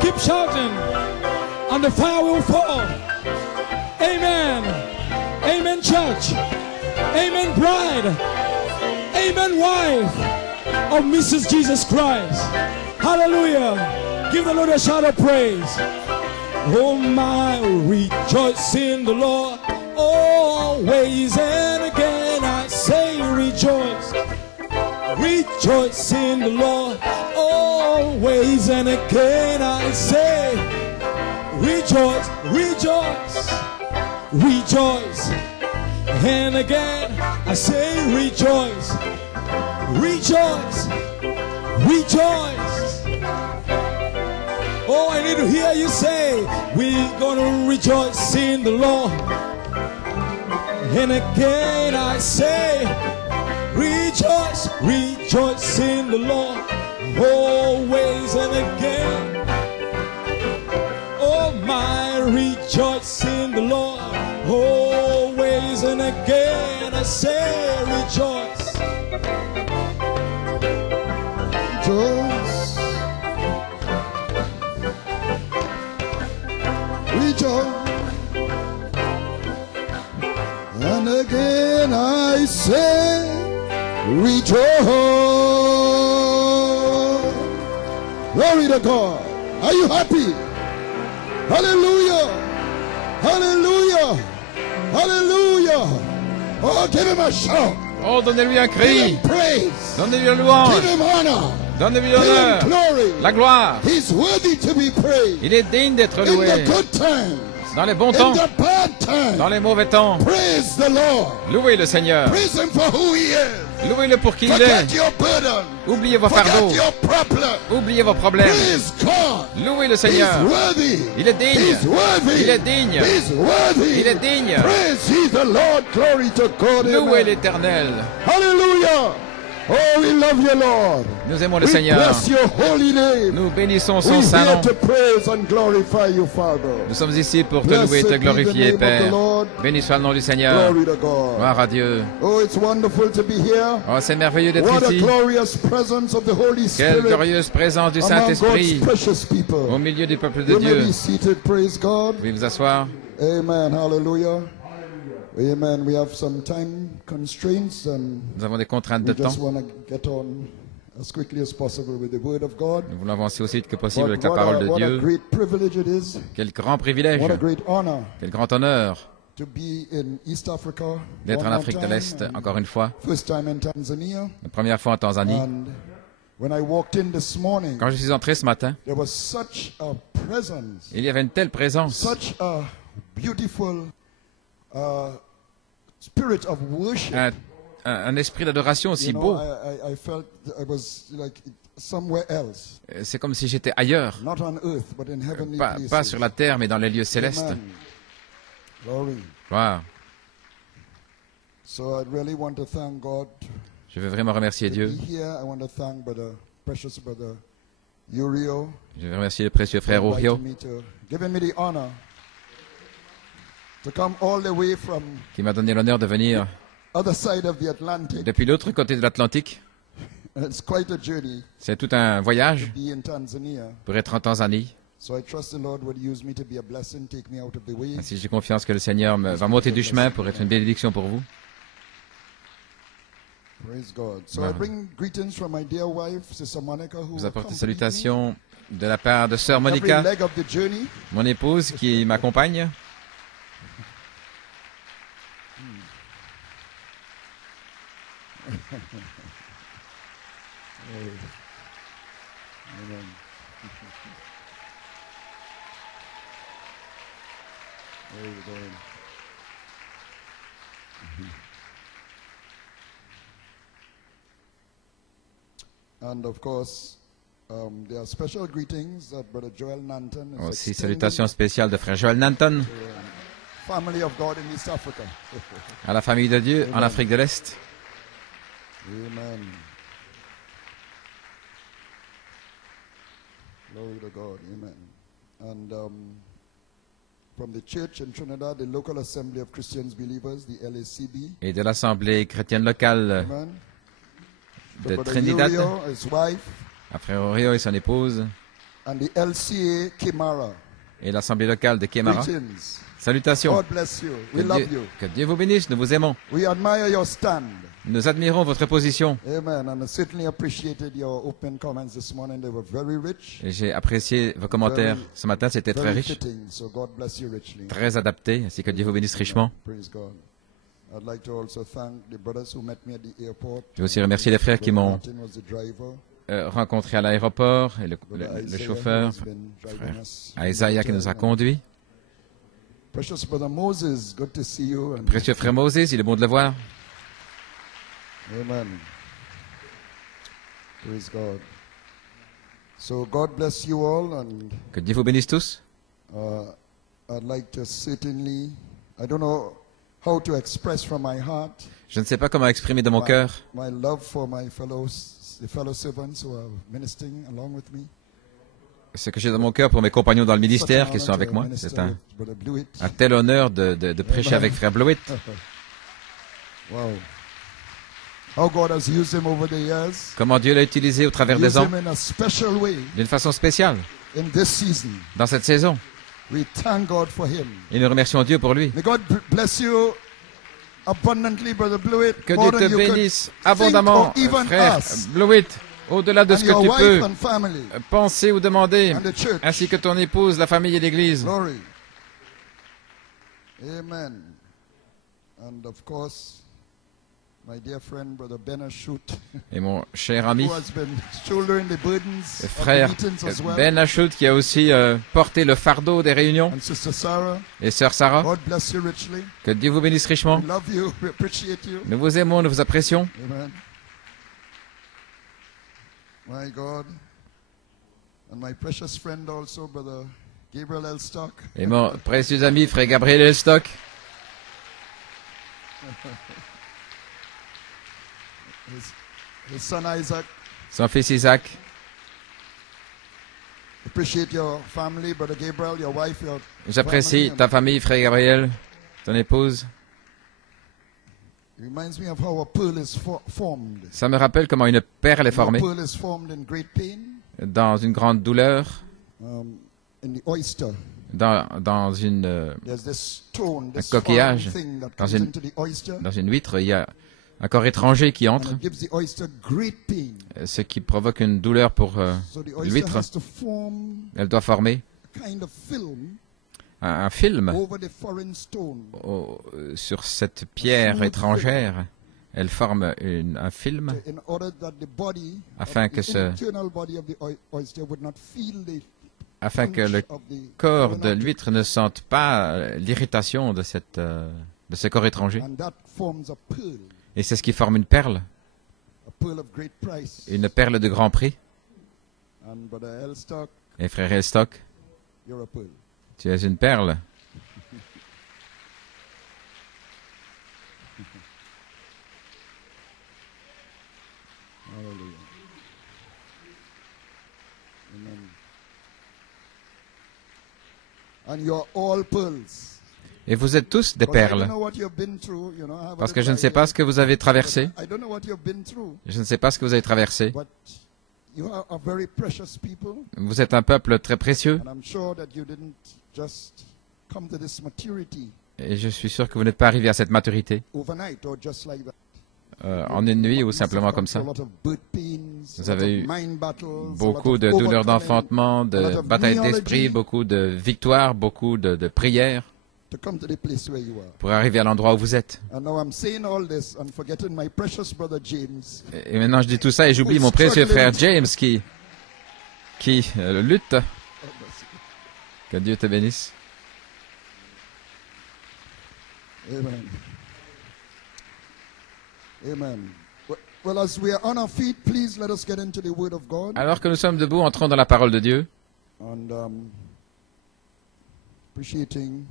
Keep shouting, and the fire will fall. Amen. Amen, church. Amen, bride. Amen, wife of Mrs. Jesus Christ. Hallelujah. Give the Lord a shout of praise. Oh my, rejoice in the Lord. Always and again I say rejoice. Rejoice in the Lord. Always and again I say rejoice, rejoice, rejoice. And again I say rejoice, rejoice, rejoice. Oh, I need to hear you say, we're gonna rejoice in the Lord. And again I say, rejoice, rejoice in the Lord. Always and again. Oh my, rejoice in the Lord. Always and again I say, rejoice. Rejoice. Rejoice. And again I say, rejoice. Glory to God. Are you happy? Hallelujah. Hallelujah. Hallelujah. Oh, give him a shout. Oh, donnez-lui un Give cri. him praise. Donnez-lui la louange. Give him honor. Donnez-lui Give him l'honneur. glory. La gloire. He's worthy to be praised. Il est digne d'être In loué. the good times. Dans les bons In temps. the bad times. Dans les mauvais temps. Praise the Lord. Louez le Seigneur. Praise him for who he is. Louez-le pour qui il Forget est. your burden. Oubliez vos fardeaux. Forget your problem. Oubliez vos problèmes. Praise God. Louez le He's Seigneur. worthy. Il est digne. He's worthy. Il est digne. He's worthy. Il est digne. Praise ye the Lord. Glory to God. Louez Amen. l'Éternel. Hallelujah. Oh, we love you, Lord. Nous aimons le We Seigneur. bless your holy name. Nous bénissons We're son saint here nom. to praise and glorify you, Father. Nous sommes ici pour te Blessed louer et te be the glorifier, name of the Père. Lord. Béni soit le nom du Seigneur. Glory to God. Gloire à Dieu. Oh, it's wonderful to be here. Oh, c'est merveilleux d'être What a ici. glorious presence of the Holy Quelle Spirit glorieuse présence du among Saint-Esprit God's precious people. au milieu du peuple de You may Dieu. be seated, praise God. Vous pouvez vous asseoir. Amen, hallelujah. Amen. We have some time constraints and Nous avons des contraintes de we temps. just want to get on as quickly as possible with the Word of God. Nous voulons avancer aussi vite que possible avec But la parole de what a Dieu. great privilege it is, Quel grand privilège, what a great honor quel grand honneur to be in East Africa d'être one en more Afrique de time, l'Est, and encore une fois. first time in Tanzania. La première fois en Tanzanie. And when I walked in this morning, Quand je suis entré ce matin, there was such a presence, il y avait une telle présence, such a beautiful spirit of worship. un esprit d'adoration aussi You know, beau. I felt I was like somewhere else, C'est comme si j'étais ailleurs. not on earth, but in heavenly places. Pas sur la terre, mais dans les lieux célestes. Amen. Glory. Wow. So I really want to thank God Je veux vraiment remercier to Dieu. be here. I want to thank Brother Precious Brother Uriel Je veux remercier le précieux frère for Orio, inviting me to, giving me the honor to come all the way from qui m'a donné l'honneur de venir other side of the Atlantic. depuis l'autre côté de l'Atlantique. And it's quite a journey C'est tout un voyage to be in Tanzania. pour être en Tanzanie. So I trust the Lord would use me to be a blessing, take me out of the way. Ainsi, j'ai confiance que le Seigneur va monter du chemin pour être une bénédiction pour vous. Praise God. So I bring greetings from my dear wife, Sister Monica, who Je vous apporte des accompanied salutations de la part de sœur me every Monica, leg of the journey. mon épouse qui m'accompagne. Amen. There you go. And of course, there are special greetings that Brother Joel Nanton is Aussi, extending salutations spéciales de frère Joel Nanton to family of God in East Africa. à la famille de Dieu en Afrique de l'Est. Amen. Glory to God. Amen. And from the church in Trinidad, the local assembly of Christians believers, the LACB. Et de l'Assemblée chrétienne locale Amen. de Brother Trinidad, Uriel, his wife, à frère Orio et son épouse, and the LCA Kemara. et l'Assemblée locale de Kemara. Greetings. Salutations. God bless you. We love you. Que Dieu vous bénisse, nous vous aimons. We admire your stand. Nous admirons votre position. Amen. And I certainly appreciated your open comments this morning. They were very rich. Et j'ai apprécié vos commentaires ce matin, c'était très Very riche, fitting. So God bless you richly. très adapté, ainsi que Dieu vous bénisse richement. Praise God. I'd like to also thank the brothers who met me at the airport. Je veux aussi remercier les frères qui Brother m'ont Martin was the driver. rencontré à l'aéroport, et Brother le Isaiah, chauffeur, who has been driving us. Isaiah qui nous a conduits. Precious brother Moses, good to see you. And Précieux frère Moses, il est bon de le voir. amen. Praise God. So God bless you all, and Que Dieu vous bénisse tous. I'd like to certainly, I don't know how to express from my heart Je ne sais pas comment exprimer de mon cœur my love for my the fellow servants who are ministering along with me. ce que j'ai dans mon cœur pour mes compagnons dans le ministère Such an qui sont honor avec to moi. minister C'est un with Brother Blewett. tel honneur de prêcher avec frère Blewett. Wow. How God has used him over the years. Comment Dieu l'a utilisé au travers des Used ans, him in a special way d'une façon spéciale, in this season. dans cette saison. We thank God for him. Et nous remercions Dieu pour lui. May God bless you abundantly, Brother Blewett. Que more Dieu than te you could bénisse think abondamment, or even frère ask. Blewett, au-delà de And ce your que tu wife peux and family penser ou demander, and the church. ainsi que ton épouse, la famille et l'Église. Glory. Amen. And of course, my dear friend, Brother Ben Ashut, Et mon cher ami, who has been shouldering the burdens of the frère meetings as well. Ben Achoud, qui a aussi porté le fardeau des réunions, And Sister Sarah, et sœur Sarah, God bless you richly. que Dieu vous bénisse richement. We love you. We appreciate you. Nous vous aimons, nous vous apprécions. Amen. My God. And my precious friend also, Brother Gabriel Elstock. Et mon précieux ami, frère Gabriel Elstock, His son Isaac. son fils Isaac. Appreciate your family, Brother Gabriel, your wife, your J'apprécie family. ta famille, frère Gabriel, ton épouse. It reminds me of how a pearl is formed. Ça me rappelle comment une perle est A formée pearl is formed in great pain dans une grande douleur, in the oyster. dans une There's this stone, this coquillage. foreign thing that Dans comes une- into the oyster, dans une huître. Il y a un corps étranger qui and entre, it gives the oyster great pain. ce qui provoque une douleur pour So the oyster l'huître. has to form Elle doit former a kind of film un film over the foreign stone. sur cette pierre étrangère. Elle forme un film In order that the body, Afin of que the ce- internal body of the oyster would not feel the afin que le punch of the corps foreign de object. l'huître ne sente pas l'irritation de ce corps étranger. And that forms a pearl, Et c'est ce qui forme une perle, a pearl of great price. une perle de grand prix. And Brother Elstock, Et frère Elstock, you're a pearl. tu es une perle. Hallelujah. Amen. And you're all pearls. Et vous êtes tous des Because I don't perles. know what you've been through, you know, I have a Parce que little je ne sais idea. pas ce que vous avez traversé. I don't know what you've been through, Je ne sais pas ce que vous avez traversé. but you are a very precious people, Vous êtes un peuple très précieux. and I'm sure that you didn't just come to this maturity Et je suis sûr que vous n'êtes pas arrivé à cette maturité overnight or just like that. en une nuit ou simplement comme ça. Vous avez eu beaucoup de douleurs d'enfantement, de batailles d'esprit, beaucoup de victoires, beaucoup de prières pour arriver à l'endroit où vous êtes. Et maintenant, je dis tout ça et j'oublie mon précieux frère James qui lutte. Que Dieu te bénisse. Amen. Amen. Well, as we are on our feet, please let us get into the Word of God. Alors que nous sommes debout, entrons dans la parole de Dieu. And appreciating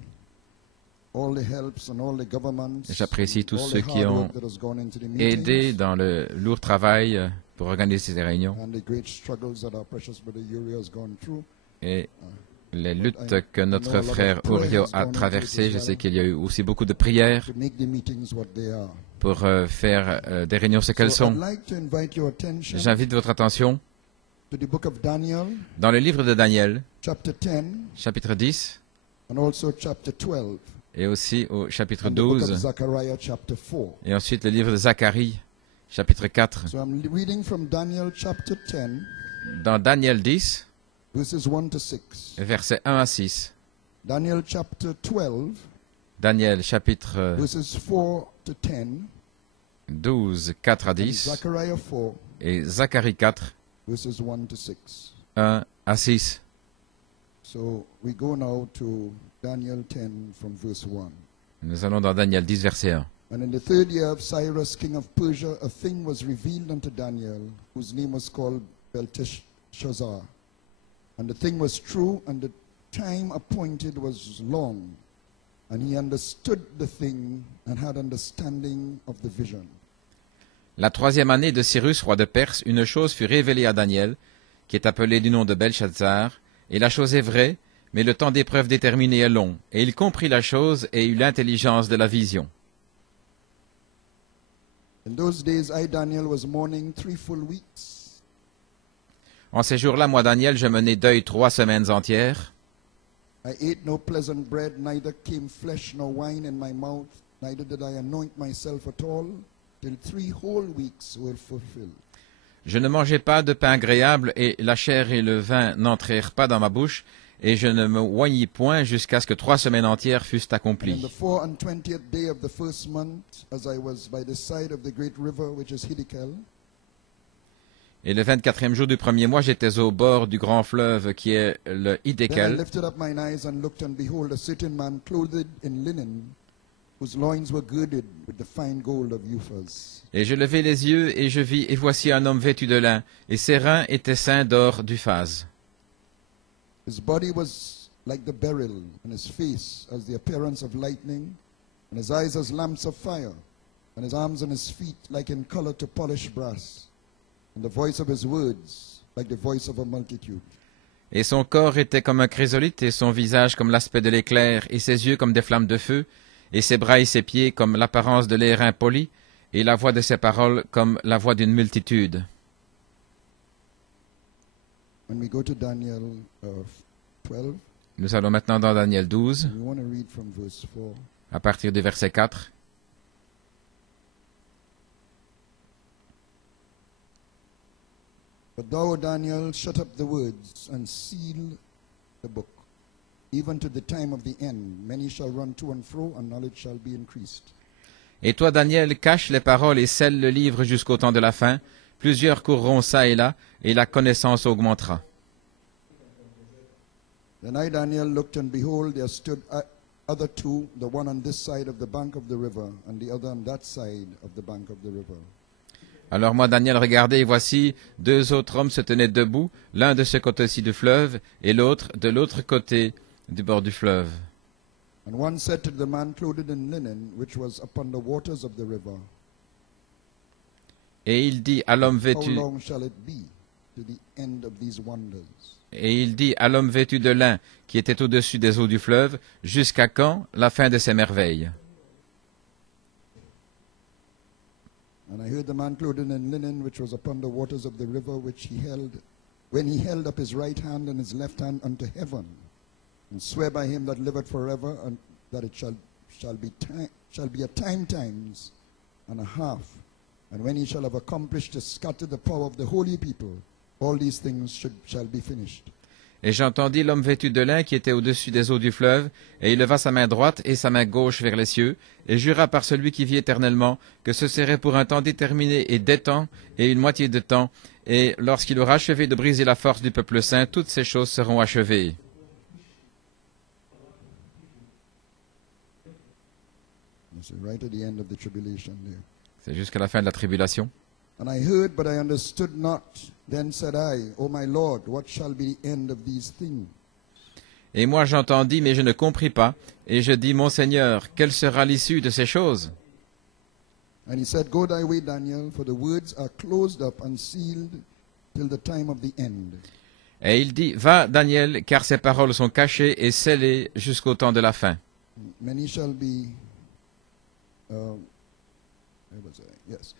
all the helps and all the governments. J'apprécie tous all ceux the qui hard ont work that has gone into the aidé meetings dans le lourd travail pour organiser ces réunions and the great struggles that our precious brother Uri has gone through. et les luttes que notre frère Uriel a traversées. Je sais qu'il y a eu aussi beaucoup de prières To make the meetings what they are. pour faire des réunions ce qu'elles So I'd sont. like to invite your attention J'invite votre attention to the book of Daniel, dans le livre de Daniel, chapter 10, chapitre 10, and also chapter 12, et aussi au chapitre and the book of 12, Zechariah, chapter 4. et ensuite le livre de Zacharie, chapitre 4. So I'm reading from Daniel chapter 10, Dans Daniel 10, verses 1 to 6. versets 1 à 6. Daniel chapter 12, Daniel chapitre verses 4 to 10. 12, 4 à And 10. Zechariah 4, Et Zacharie 4, verses 1 to 6. 1 à 6. So we go now to Daniel 10 from verse 1. Nous allons dans Daniel 10, verset 1. And in the 3rd year of Cyrus, king of Persia, a thing was revealed unto Daniel, whose name was called Belteshazzar. And the thing was true, and the time appointed was long. And he understood the thing, and had understanding of the vision. La 3e année de Cyrus, roi de Perse, une chose fut révélée à Daniel, qui est appelé du nom de Belshazzar, et la chose est vraie, mais le temps d'épreuve déterminé est long, et il comprit la chose et eut l'intelligence de la vision. In those days I, Daniel, was mourning 3 full weeks. En ces jours-là, moi, Daniel, je menai deuil 3 semaines entières. I ate no pleasant bread, neither came flesh nor wine in my mouth, neither did I anoint myself at all, till 3 whole weeks were fulfilled. Je ne mangeai pas de pain agréable, et la chair et le vin n'entrèrent pas dans ma bouche, et je ne me oignis point jusqu'à ce que 3 semaines entières fussent And on accomplies. the 24th day of the 1st month, as I was by the side of the great river which is Hiddekel, Et le 24e jour du premier mois, j'étais au bord du grand fleuve qui est le then I Hiddekel. lifted up mine eyes and looked, and behold, a certain man clothed in linen, whose loins were girded with the fine gold of Uphaz. Et je levai les yeux, et je vis, et voici un homme vêtu de lin, et ses reins étaient ceints d'or d'Uphaz. His body was like the beryl, and his face as the appearance of lightning, and his eyes as lamps of fire, and his arms and his feet like in color to polished brass, and the voice of his words like the voice of a multitude. Et son corps était comme un chrysolite, et son visage comme l'aspect de l'éclair, et ses yeux comme des flammes de feu, et ses bras et ses pieds comme l'apparence de l'airain poli, et la voix de ses paroles comme la voix d'une multitude. When we go to Daniel 12, Nous allons maintenant dans Daniel 12, we want to read from verse 4. à partir du verset 4. But thou, Daniel, shut up the words and seal the book, even to the time of the end. Many shall run to and fro, and knowledge shall be increased. Et toi, Daniel, cache les paroles et scelle le livre jusqu'au temps de la fin. Plusieurs courront çà et là, et la connaissance augmentera. Then I, Daniel, looked, and behold, there stood other two, the one on this side of the bank of the river, and the other on that side of the bank of the river. Alors moi, Daniel, regardai, et voici, 2 autres hommes se tenaient debout, l'un de ce côté-ci du fleuve, et l'autre de l'autre côté du bord du fleuve. And one said to the man clothed in linen, which was upon the waters of the river, Et il dit à l'homme How vêtu, long shall it be to the end of these wonders? et il dit à l'homme vêtu de lin, qui était au-dessus des eaux du fleuve, jusqu'à quand la fin de ces merveilles? And I heard the man clothed in linen, which was upon the waters of the river, which he held, when he held up his right hand and his left hand unto heaven, and swear by him that liveth forever, and that it shall be a times and a half, and when he shall have accomplished to scatter the power of the holy people, all these things shall be finished. Et j'entendis l'homme vêtu de lin qui était au-dessus des eaux du fleuve, et il leva sa main droite et sa main gauche vers les cieux, et jura par celui qui vit éternellement que ce serait pour un temps déterminé et des temps, et une moitié de temps, et lorsqu'il aura achevé de briser la force du peuple saint, toutes ces choses seront achevées. That's right at the end of the tribulation there. C'est jusqu'à la fin de la tribulation. And I heard, but I understood not. Then said I, O my Lord, what shall be the end of these things? Et moi j'entendis, mais je ne compris pas, et je dis, mon Seigneur, quelle sera l'issue de ces choses? And he said, Go thy way, Daniel, for the words are closed up and sealed till the time of the end. Et il dit, va, Daniel, car ces paroles sont cachées et scellées jusqu'au temps de la fin. Many shall be, where was I? Yes.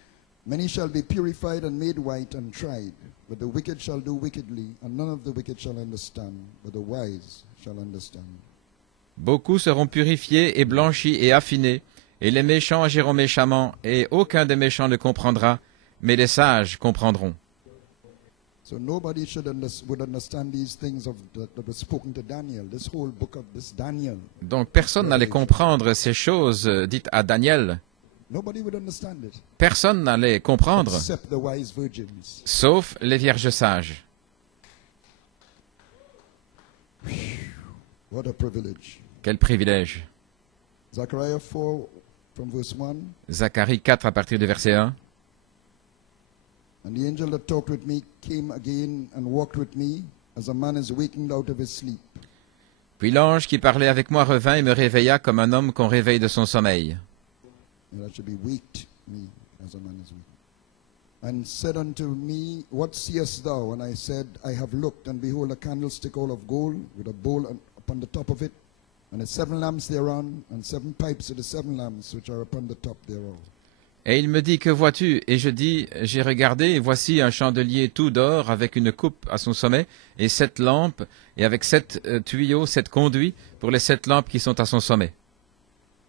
Many shall be purified and made white and tried. But the wicked shall do wickedly, and none of the wicked shall understand, but the wise shall understand. Beaucoup seront purifiés et blanchis et affinés, et les méchants agiront méchamment, et aucun des méchants ne comprendra, mais les sages comprendront. So nobody would understand these things that were spoken to Daniel. This whole book of this Daniel. Donc personne n'allait comprendre ces choses dites à Daniel. Nobody would understand it. Personne n'allait comprendre, Except the wise virgins. sauf les vierges sages. What a privilege. Quel privilège. Zechariah 4 from verse 1. Zacharie 4 à partir du verset 1. And the angel that talked with me came again and walked with me, as a man is wakened out of his sleep. Puis l'ange qui parlait avec moi revint et me réveilla comme un homme qu'on réveille de son sommeil. And that should be waked me, as a man is wakened. And said unto me, What seest thou? And I said, I have looked, and behold, a candlestick all of gold, with a bowl upon the top of it, and the 7 lamps thereon, and 7 pipes of the 7 lamps which are upon the top thereof. Et il me dit, que vois-tu? Et je dis, j'ai regardé, et voici un chandelier tout d'or, avec une coupe à son sommet, et 7 lampes, et avec 7 tuyaux, 7 conduits, pour les 7 lampes qui sont à son sommet.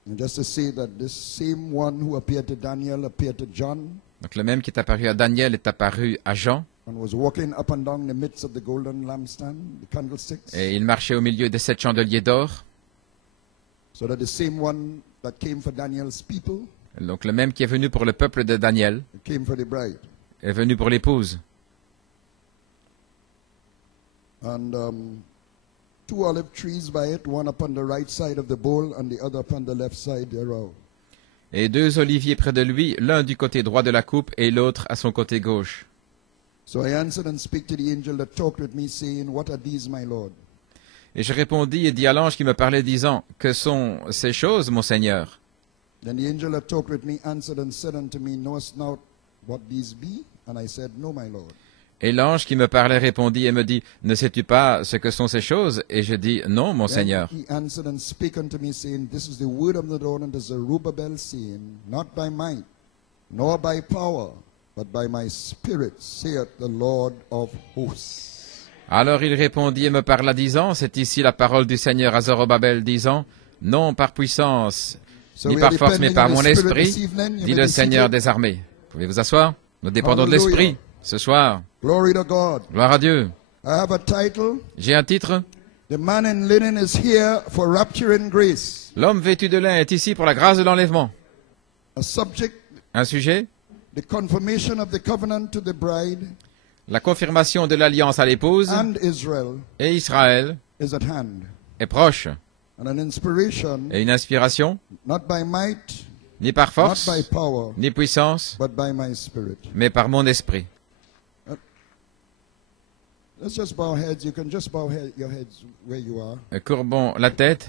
And just to say that this same one who appeared to Daniel appeared to John, Donc le même qui est apparu à Daniel est apparu à Jean, and was walking up and down the midst of the golden lampstand, the candlesticks. et il marchait au milieu des 7 chandeliers d'or. So that the same one that came for Daniel's people Donc le même qui est venu pour le peuple de Daniel came for the bride. est venu pour l'épouse. And 2 olive trees by it, one upon the right side of the bowl and the other upon the left side thereof. Et 2 oliviers près de lui, l'un du côté droit de la coupe et l'autre à son côté gauche. So I answered and spake to the angel that talked with me, saying, What are these, my Lord? Et je répondis et dis à l'ange qui me parlait, disant, que sont ces choses, mon Seigneur? Then the angel that talked with me answered and said unto me, Knowest thou what these be? And I said, No, my Lord. Et l'ange qui me parlait répondit et me dit, ne sais-tu pas ce que sont ces choses? Et je dis, non, mon Then Seigneur. he answered and spake unto me, saying, This is the word of the Lord unto Zerubbabel, saying, Not by might, nor by power, but by my spirit, saith the Lord of hosts. Alors il répondit et me parla, disant, c'est ici la parole du Seigneur à Zorobabel, disant, non par puissance, So ni we are par force, mais depending par on the mon Spirit esprit, this evening. You dit may le be Seigneur seated. des armées. Pouvez vous asseoir? Nous dépendons de Hallelujah. l'esprit ce soir. Glory to God. Gloire à Dieu. I have a title. J'ai un titre. The man in linen is here for rapture and grace. L'homme vêtu de lin est ici pour la grâce de l'enlèvement. A subject, Un sujet, the confirmation of the covenant to the bride la confirmation de l'alliance à l'épouse, and Israel et Israël is at hand. est proche. And an inspiration, Et une inspiration, not by might, ni par not force, by power, ni puissance, but by my spirit. mais par mon esprit. Let's just bow heads. You can just bow your heads where you are. Courbons la tête,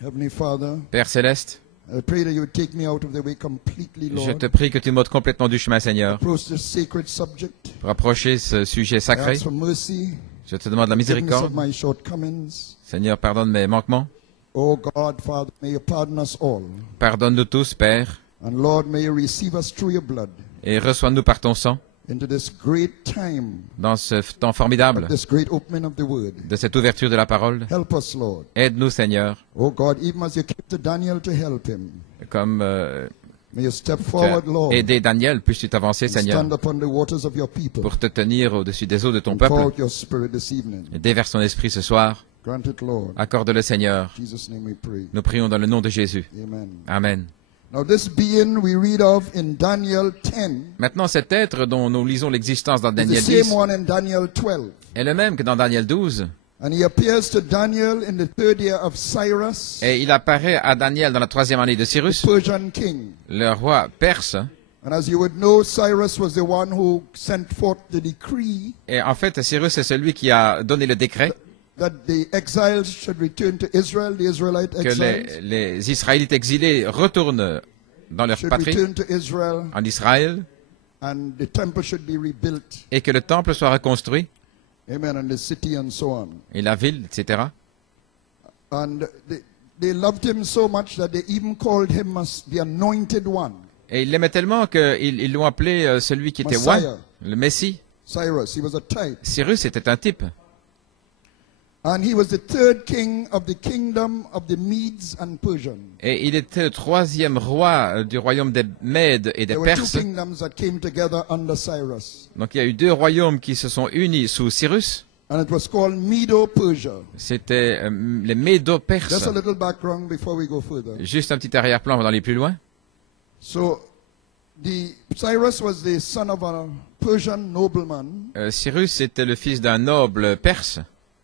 Heavenly Father, Père Céleste. I pray that you would take me out of the way completely, Je Lord. te prie que tu m'ôtes complètement du chemin, Seigneur, Approach this sacred subject. pour approcher ce sujet I sacré. ask for mercy, Je te demande la forgiveness of miséricorde. my shortcomings. Seigneur, pardonne mes manquements. Oh God, Father, may you pardon us all. Pardonne-nous tous, Père, And Lord, may you receive us through your blood et reçois-nous par ton sang into this great time, dans ce temps formidable this great opening of the word. de cette ouverture de la parole. Help us, Lord. Aide-nous, Seigneur, Oh God, even as you came to Daniel to help him, comme may you step tu as forward, Lord, aidé Daniel, puisses-tu t'avancer, and Seigneur, stand upon the waters of your people. pour te tenir au-dessus des eaux de ton And pour peuple. out your spirit this evening. Et déverse ton esprit ce soir. Grant it, Lord. Accorde-le, Seigneur. In Jesus' name we pray. Nous prions dans le nom de Jésus. Amen. Amen. Now this being we read of in Daniel 10 Maintenant, cet être dont nous lisons l'existence dans is the Daniel same 10 one in Daniel 12. est le même que dans Daniel 12. And he appears to Daniel in the 3rd year of Cyrus, Et il apparaît à Daniel dans la 3e année de the Cyrus, Persian king. le roi perse. And as you would know, Cyrus was the one who sent forth the decree Et en fait, Cyrus est celui qui a donné le décret that the exiles should return to Israel, the Israelite que exiles les Israélites exilés retournent dans leur should patrie, return to Israel, en Israël, and the temple should be rebuilt. et que le temple soit reconstruit, Amen. And the city and so on. et la ville, etc. And they loved him so much that they even called him the anointed one. Et ils l'aimaient tellement qu'ils l'ont appelé celui qui était Messiah. oint, le Messie. Cyrus. He was a type. Cyrus était un type. And he was the third king of the kingdom of the Medes and Persians. Et il était le troisième roi du royaume des Mèdes et des There were two Perses. kingdoms that came together under Cyrus. Donc il y a eu deux royaumes qui se sont unis sous Cyrus. And it was called Medo-Persia. C'était les Just Médo-Perses. a little background before we go further. Juste un petit arrière-plan avant d'aller plus loin. So, Cyrus was the son of a Persian nobleman, Cyrus était le fils d'un noble perse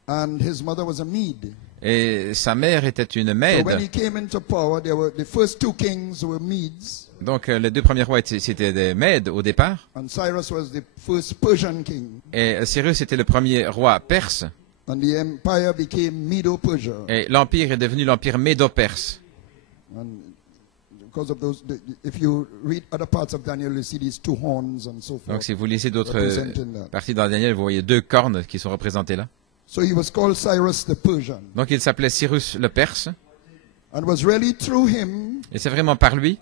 and his mother was a Mede. et sa mère était une So Mède. when he came into power, the first two kings were Medes, Donc les deux premiers rois c'était des Mèdes au départ. and Cyrus was the first Persian king, Et Cyrus était le premier roi perse. and the empire became Medo-Persia. Et l'empire est devenu l'empire Médo-Perse. And because of those, if you read other parts of Daniel, you see these two horns and so Donc forth. si vous lisez d'autres representing that. parties dans Daniel, vous voyez deux cornes qui sont représentées là. So he was called Cyrus the Persian, Donc il s'appelait Cyrus le Perse. and it was really through him Et c'est vraiment par lui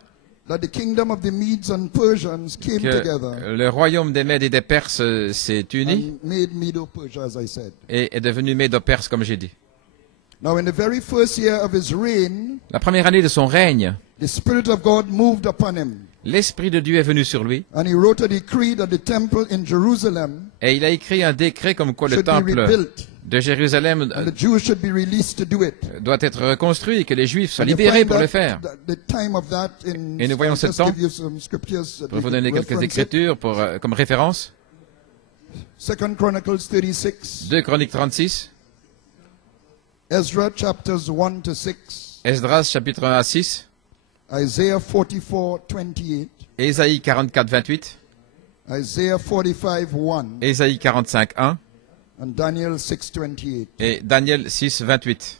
that the kingdom of the Medes and Persians came together que le royaume des Mèdes et des Perses s'est uni and made Medo-Persia, as I said. et est devenu Médo-Perse, comme j'ai dit. Now, in the very first year of his reign, La première année de son règne, the Spirit of God moved upon him, l'Esprit de Dieu est venu sur lui and he wrote a decree that the temple in Jerusalem et il a écrit un décret comme quoi le should be temple rebuilt, de Jérusalem and the Jews should be released to do it. doit être reconstruit et que les Juifs soient And you libérés find pour that- le faire. the time of that in, Et nous voyons ce I'll just temps give you some scriptures that Pour we vous can donner quelques reference it. écritures pour, comme référence, 2 Chronicles 36, 2 Chroniques 36, Ezra chapters 1 to 6, Esdras chapitre 1 à 6, Isaiah 44, 28, Ésaïe 44, 28, Isaiah 45, 1, Ésaïe 45, 1 and Daniel 6, 28. et Daniel 6, 28.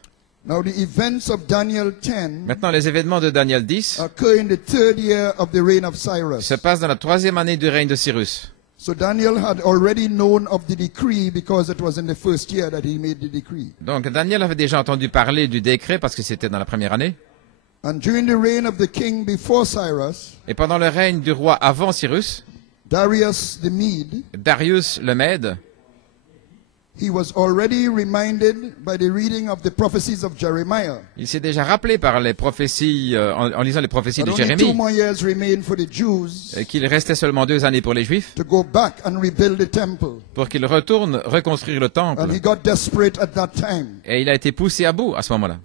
Now the events of Daniel 10 Maintenant, les événements de Daniel 10 occur in the third year of the reign of Cyrus. se passent dans la troisième année du règne de Cyrus. So Daniel had already known of the decree because it was in the first year that he made the decree. Donc Daniel avait déjà entendu parler du décret parce que c'était dans la première année. And during the reign of the king before Cyrus, Et pendant le règne du roi avant Cyrus, Darius the Mede, Darius le Mède, he was already reminded by the reading of the prophecies of Jeremiah. il s'est déjà rappelé par les prophéties, en lisant les prophéties That de only 2 Jérémie, more years remain for the Jews qu'il restait seulement 2 années pour les Juifs, to go back and rebuild the temple. pour qu'ils retournent reconstruire le temple. And he got desperate at that time. Et il a été poussé à bout à ce moment-là.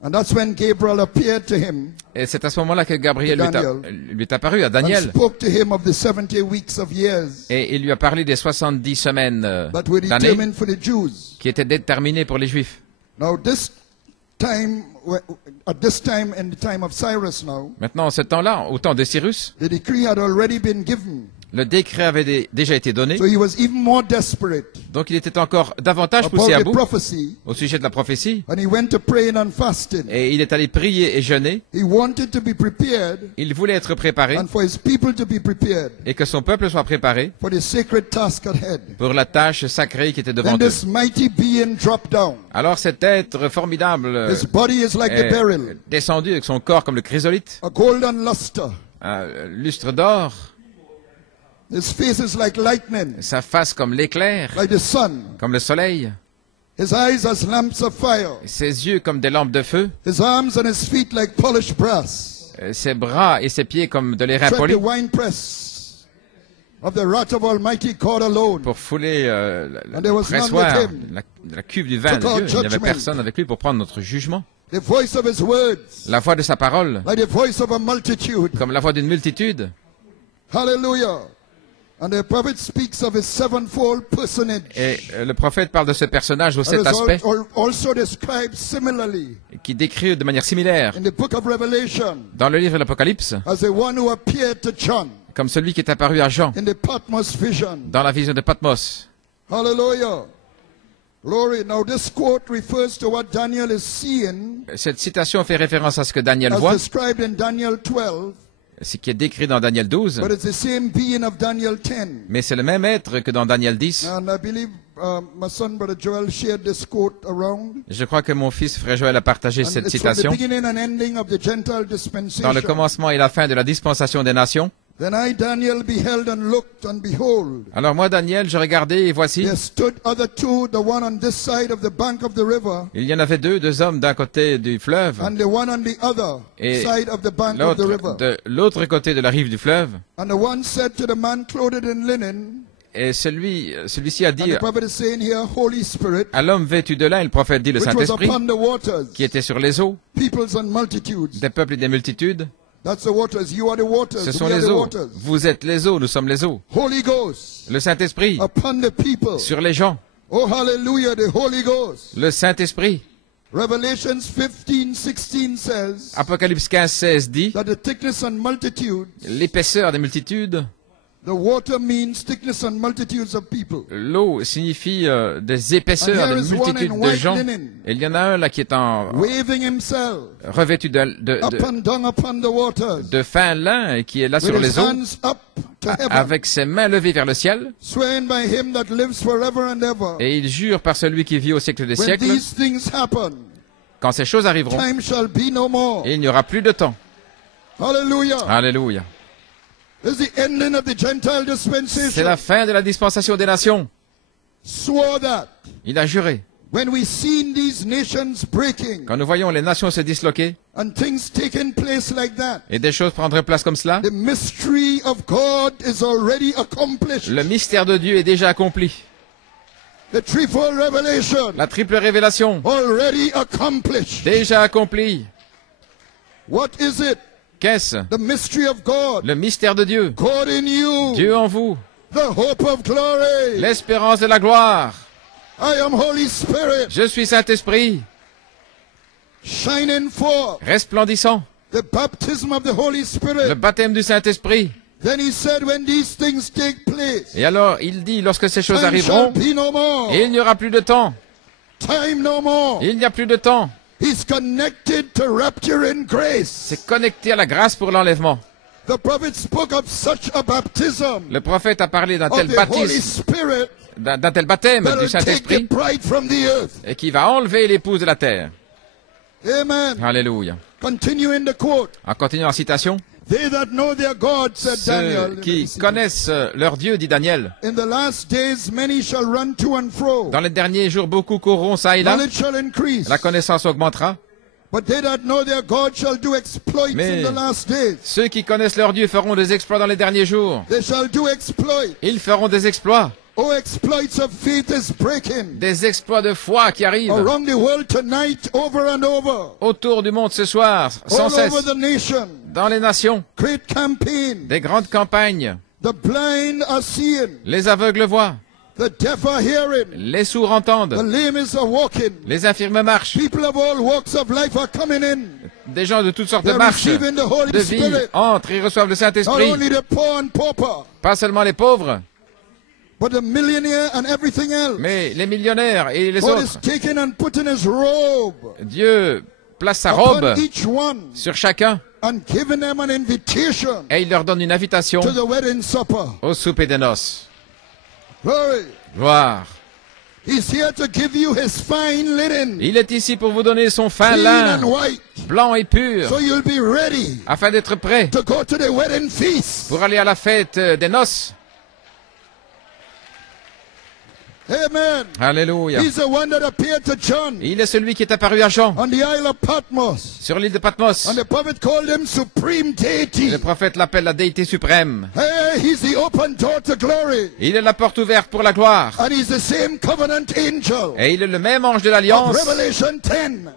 And that's when Gabriel appeared to him Et c'est à ce moment-là que Gabriel Daniel. lui est apparu à and Daniel. spoke to him of the 70 weeks of years Et il lui a parlé des 70 semaines that were d'années determined for the Jews. qui étaient déterminées pour les Juifs. Now this time, at this time in the time of Cyrus now, Maintenant, en ce temps-là, au temps de Cyrus, the decree had already been given. le décret avait déjà été donné. So he was even more desperate Donc il était encore davantage about poussé à the bout prophecy. au sujet de la prophétie. And he went to praying and fasting. Et il est allé prier et jeûner. He wanted to be prepared Il voulait être préparé and for his people to be prepared et que son peuple soit préparé for the sacred task ahead. pour la tâche sacrée qui était devant Then eux. this mighty being dropped down. Alors cet être formidable His body is like the est beryl, descendu avec son corps comme le chrysolite, a golden luster. un lustre d'or, His face is like lightning, sa face comme l'éclair, like the sun. comme le soleil, His eyes as lamps of fire. ses yeux comme des lampes de feu, His arms and his feet like polished brass. ses bras et ses pieds comme de l'airain Tread poli the winepress of the wrath of Almighty God alone. pour fouler And there was none pressoir, with him. la cuve du vin de Took our Dieu. Il n'y avait judgment. personne avec lui pour prendre notre jugement. The voice of his words, La voix de sa parole, like the voice of a multitude. comme la voix d'une multitude. Hallelujah. And the prophet speaks of his sevenfold personage. Et le prophète parle de ce personnage aux And 7 is aspects also described similarly qui décrit de manière similaire in the book of Revelation dans le livre de l'Apocalypse as the one who appeared to John comme celui qui est apparu à Jean in the Patmos vision. dans la vision de Patmos. Hallelujah. Glory. Now this quote refers to what Daniel is seeing Cette citation fait référence à ce que Daniel as voit, described in Daniel 12, ce qui est décrit dans Daniel 12, but it's the same being of Daniel 10. mais c'est le même être que dans Daniel 10. And I believe my son, Brother Joel, shared this quote around. Je crois que mon fils Frère Joël a partagé And cette it's from the citation beginning and ending of the Gentile dans le dispensation. commencement et la fin de la dispensation des nations. Then I, Daniel, beheld and looked, and behold, Alors moi, Daniel, je regardais et voici, there stood other two, the one on this side of the bank of the river, il y en avait deux hommes d'un côté du fleuve and the one on the other et side of the bank of the river. l'autre de l'autre côté de la rive du fleuve. And the one said to the man clothed in linen, Et celui-ci a and dit the prophet is saying here, Holy Spirit, à l'homme vêtu de lin, et le prophète dit le which was Saint-Esprit, upon the waters, qui était sur les eaux, peoples and multitudes. des peuples et des multitudes. That's the waters. You are the waters. Ce sont We are les the eaux. waters. Vous êtes les eaux, nous sommes les eaux. Holy Ghost Le Saint-Esprit upon the people. sur les gens. Oh, hallelujah, the Holy Ghost. Le Saint-Esprit. Revelations 15:16 says Apocalypse 15:16 dit that the thickness and multitude, l'épaisseur des multitudes. the water means thickness and multitudes of people. L'eau signifie des épaisseurs, And here des is one multitudes in de white gens. linen, Et il y en a un là qui est en waving himself revêtu up and down upon the waters, de fin lin et qui est là with sur his les eaux, hands up to heaven, avec ses mains levées vers le ciel. swearing by him that lives forever and ever. Et il jure par celui qui vit au siècle des When siècles, these things happen, quand ces choses arriveront, time shall be no more. et il n'y aura plus de temps. Hallelujah. Alléluia. This is the ending of the Gentile C'est dispensation. la fin de la dispensation des nations. Swore that Il a juré. when we seen these nations breaking Quand nous voyons les nations se disloquer and things taking place like that, et des choses prendraient place comme cela, the mystery of God is already accomplished. le mystère de Dieu est déjà accompli. The threefold revelation La triple révélation, already accomplished. déjà accomplie. What is it? Qu'est-ce? The mystery of God. Le mystère de Dieu. God in you. Dieu en vous. The hope of glory. L'espérance de la gloire. I am Holy Spirit. Je suis Saint-Esprit, Shining forth. resplendissant. The baptism of the Holy Le Spirit. baptême du Saint-Esprit. Then he said, when these things take place, Et alors, il dit, lorsque ces choses time shall arriveront, be no more. et il n'y aura plus de temps. Time no more. Il n'y a plus de temps. He's connected to rapture in grace. C'est connecté à la grâce pour l'enlèvement. The prophet spoke of such a baptism Le prophète a parlé d'un of tel the Holy baptême, Spirit d'un tel baptême that du will take the Saint-Esprit, pride from the earth. et qui va enlever l'épouse de la terre. Amen. Alléluia. Continuing the quote. En continuant la citation, They that know their God, said Daniel. ceux qui connaissent leur Dieu, dit Daniel, In the last days, many shall run to and fro. dans les derniers jours, beaucoup courront ça et là, Knowledge shall increase. la connaissance augmentera. But they that know their God shall do exploits Mais in the last days. ceux qui connaissent leur Dieu feront des exploits dans les derniers jours. They shall do exploits. Ils feront des exploits, Oh, exploits of faith is breaking des exploits de foi qui arrivent around the world tonight, over and over. autour du monde ce soir, sans All cesse, over the nation. dans les nations, Great campaign. des grandes campagnes. The blind are seeing. Les aveugles voient, The deaf are hearing. les sourds The entendent, lame is a walking. les infirmes marchent. People of all walks of life are coming in. Des gens de toutes sortes de They're marches, receiving the Holy de vie, Spirit. entrent et reçoivent le Not Saint-Esprit. only the poor and pauper, Pas seulement les pauvres, but the millionaire and everything else. mais les millionnaires et les God autres. is taking and putting his robe Dieu place sa robe upon each one sur chacun and giving them an invitation et il leur donne une invitation to the wedding supper. au souper des noces. Glory. Gloire. He's here to give you his fine linen, Il est ici pour vous donner son fin clean lin, and white, blanc et pur, so you'll be ready afin d'être prêt to go to the wedding feast. pour aller à la fête des noces. Amen. Alléluia. He's the one that appeared to John Il est celui qui est apparu à Jean on the Isle of Patmos. sur l'île de Patmos. And the prophet called him supreme Et deity. le prophète l'appelle la déité suprême. Hey, he's the open door to glory. Il est la porte ouverte pour la gloire. And he's the same covenant angel Et il est le même ange de of l'Alliance Revelation 10.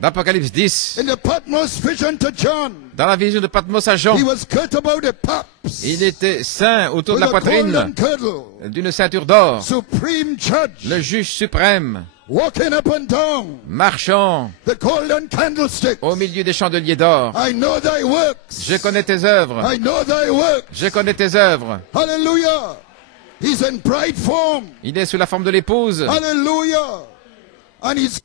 d'Apocalypse 10. In the Patmos vision to John, Dans la vision de Patmos à Jean, he was girt about the paps il était ceint autour de with la a golden poitrine girdle. d'une ceinture d'or. Supreme judge, Le juge suprême, walking up and down marchant the golden candlestick. au milieu des chandeliers d'or. I know thy works. Je connais tes œuvres. I know thy works. Je connais tes œuvres. Hallelujah. He's in bride form. Il est sous la forme de l'épouse. Hallelujah. And he's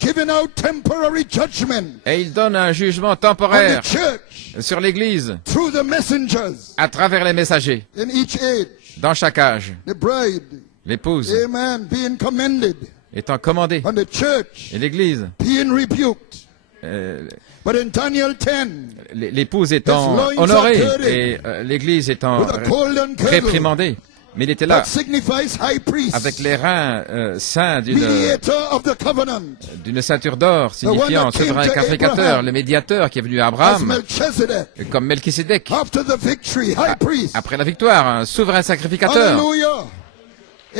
giving out temporary judgment Et il donne un jugement on temporaire the church sur l'Église through the messengers à travers les messagers. in each age. Dans chaque âge, The bride, l'épouse amen, being commended, étant commandée and the church et l'Église being rebuked. But in Daniel 10, l'épouse étant honorée et l'Église étant with a golden girdle, réprimandée. Mais il était là that signifies high priest, avec les reins saints mediator of the covenant, d'une ceinture d'or, signifiant one that came souverain to sacrificateur, Abraham, le médiateur qui est venu à as Abraham, Melchizedek, comme Melchisédek. after the victory, high priest. Après la victoire, un souverain sacrificateur. Hallelujah.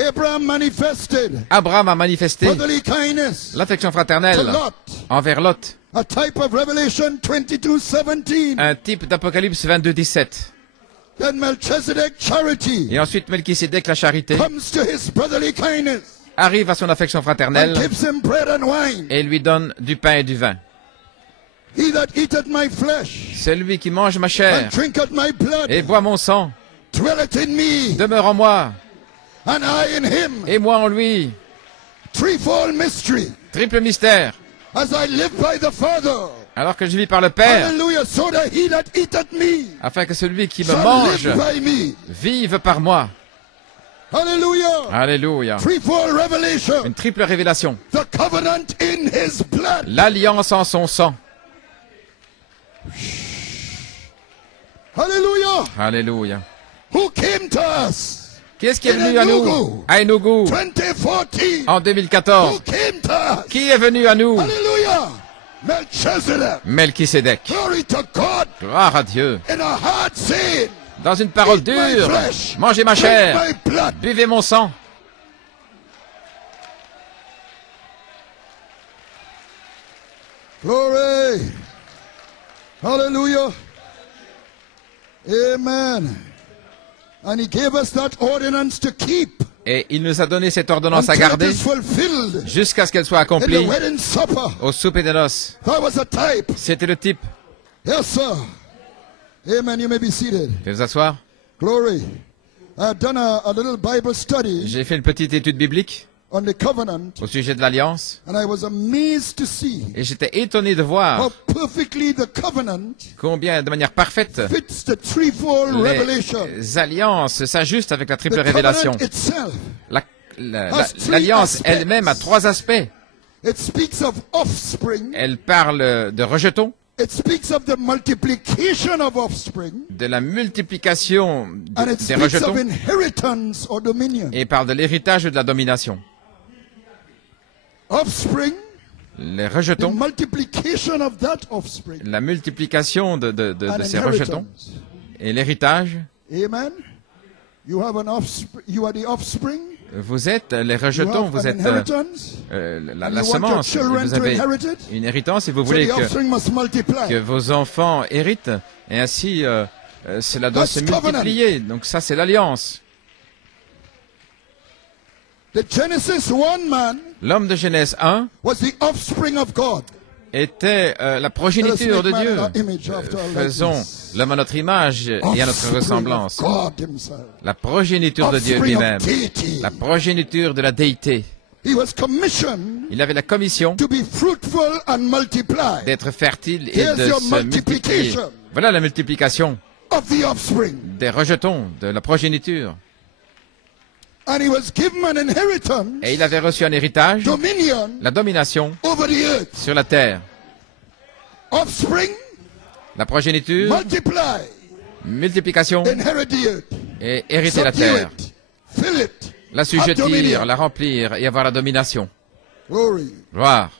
Abraham manifested Abraham a manifesté brotherly kindness l'affection to fraternelle Lot, envers Lot, a type of Revelation 22:17. un type d'Apocalypse 22, 17. Then Melchizedek charity Et ensuite, Melchisédek, la charité, comes to his brotherly kindness arrive à son affection and fraternelle gives him bread and wine. et lui donne du pain et du vin. He that eateth my flesh Celui qui mange ma and chair drinketh my blood et boit mon sang dwelleth in me, demeure en moi and I in him. et moi en lui. Threefold mystery. Triple mystère. As I live by the Father. Alors que je vis par le Père, Hallelujah. So that he that eateth me afin que celui qui me shall mange live by me. vive par moi. Hallelujah. Alléluia. Threefold revelation. Une triple révélation. The covenant in his blood. L'alliance en son sang. Hallelujah. Alléluia. Who came to us Qui est-ce qui est venu à nous, à Enugu, 2014. en Who 2014? came to us? Qui est venu à nous? Hallelujah. Melchizedek. Melchisédek. Glory to God. Gloire à Dieu. In a hard saying. Dans une parole Eat my dure, flesh. mangez ma Drink chair, my blood. buvez mon sang. Glory. Hallelujah. Amen. And he gave us that ordinance to keep Et il nous a donné cette ordonnance à until it garder is fulfilled jusqu'à ce qu'elle soit in the accomplie wedding supper. au souper de noces. That was a type. C'était le type. Yes, sir. Amen. You may be seated. Veuillez vous asseoir. Glory. I've done a little Bible study J'ai fait une petite étude biblique on the covenant, au sujet de l'alliance and I was amazed to see et j'étais étonné de how voir perfectly the covenant combien, de manière parfaite, fits the threefold revelation. les alliances s'ajustent avec la triple The révélation. covenant itself, L'alliance elle-même a trois aspects. it speaks of offspring. Elle parle de rejetons, It speaks of the multiplication of offspring, de la multiplication and it des speaks rejetons of inheritance or dominion. et parle de l'héritage et de la domination. Offspring, Les the rejetons, multiplication of that offspring, la multiplication de and ces rejetons inheritance. et l'héritage. Amen. You have an offspring. You are the offspring. Vous êtes les You rejetons, have vous an êtes inheritance. la and you want your semence. Et children vous to avez inherit it. une héritance et vous So voulez the offspring must multiply. que vos enfants héritent. Et ainsi, cela doit That's se covenant. multiplier. Donc ça, c'est l'alliance. The Genesis 1 man L'homme de Genèse 1 was the offspring of God. était la Let us progéniture de make man Dieu. in our image after our Faisons likeness. l'homme à notre image et à notre Offspring of ressemblance. God himself. La progéniture de Dieu Offspring of lui-même. deity. La progéniture de la déité. He was commissioned Il avait la commission to be fruitful and multiply d'être fertile et Here's de your se multiplier. multiplication. Voilà la multiplication of the offspring. des rejetons, de la progéniture. And he was given an inheritance, Et il avait reçu un héritage, dominion la domination over the earth. sur la terre. Offspring, La progéniture, multiply, multiplication inherit the earth, et hériter la subdue terre. it, fill it, La have sujettir, dominion. la remplir et avoir la domination. Glory. Gloire.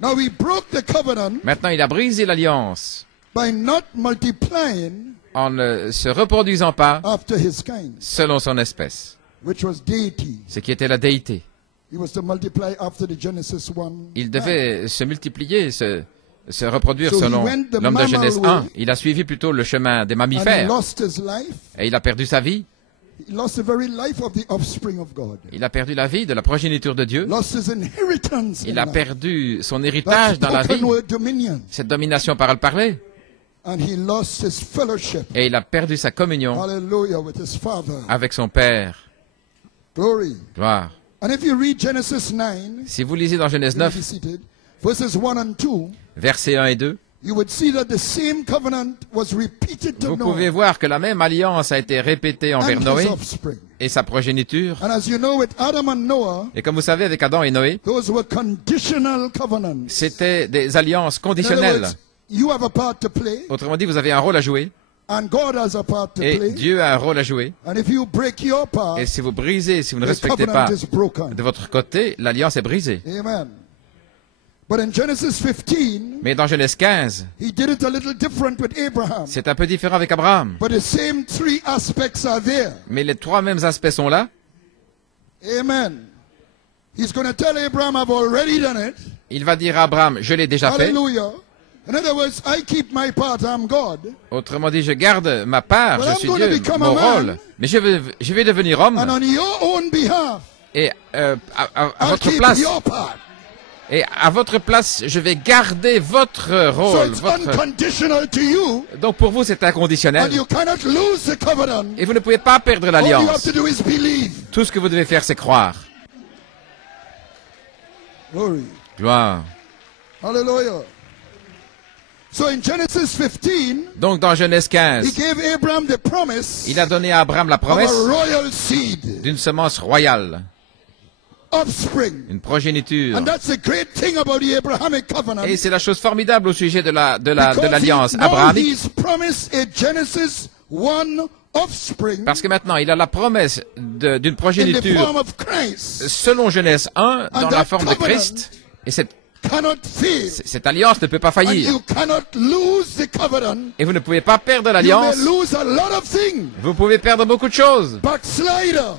Now we broke the covenant Maintenant, il a brisé l'alliance by not multiplying en ne se reproduisant pas after his kind, selon son espèce, which was deity. ce qui était la déité. He was to multiply after the Genesis 1. Il devait se multiplier, se reproduire So he selon went the l'homme de Genèse mammal 1. way. Il a suivi plutôt le chemin des And he mammifères lost his life. et il a perdu sa vie. He lost the very life of the offspring of God. Il a perdu la vie de la progéniture de Dieu. Lost his inheritance. Il in a life. perdu son That héritage dans la vie, spoken word dominion. cette domination par le parler. And he lost his fellowship. Et il a perdu sa communion Hallelujah, with his father. avec son Père. Glory. Gloire. And if you read Genesis 9, Si vous lisez dans Genèse you may be 9, seated, verses 1 and 2, versets 1 et 2, you would see that the same covenant was repeated to vous pouvez Noah voir que la même alliance a été répétée envers and Noé his offspring. et sa progéniture. And as you know, with Adam and Noah, Et comme vous savez, avec Adam et Noé, those were conditional covenants. c'était des alliances In other conditionnelles. words, you have a part to play, Autrement dit, vous avez un rôle à jouer and God has a part to et play. Dieu a un rôle à jouer. And if you break your part, Et si vous brisez, si vous ne the respectez covenant pas is broken. de votre côté, l'alliance est brisée. Amen. But in Genesis 15, Mais dans Genèse 15, he did it a little different with Abraham. c'est un peu différent avec Abraham. But the same three aspects are there. Mais les trois mêmes aspects sont là. Amen. He's going to tell Abraham, I've already done it. Il va dire à Abraham, je l'ai déjà fait. Hallelujah. In other words, I keep my part, I'm God. Autrement dit, je garde ma part, Well, je I'm suis gonna Dieu, become mon a man. rôle. Mais je vais devenir homme. And on your own behalf, Et à I'll votre keep place, your part. et à votre place, je vais garder votre So rôle. it's Votre... unconditional to you, Donc pour vous, c'est and inconditionnel. you cannot lose the covenant. Et vous ne pouvez pas perdre All you have l'alliance. to do is believe. Tout ce que vous devez faire, c'est croire. Glory. Gloire. Hallelujah. So in Genesis 15, Donc dans Genèse he 15, gave Abraham the promise il a donné à Abraham la of a promesse royal seed, d'une semence royale, offspring. une progéniture. And that's the great thing about the Abrahamic covenant. Et c'est la chose formidable au sujet de Because l'alliance now abrahamique. he's promised a Genesis 1 offspring Parce que maintenant, il a la promesse d'une in the progéniture form of Christ. selon Genèse 1 dans And la that forme de Christ. Et cannot fail. cette alliance ne peut pas And faillir. you cannot lose the covenant. Et vous ne pouvez pas perdre You may l'alliance. lose a lot of things. Vous pouvez perdre beaucoup de choses. Backslider.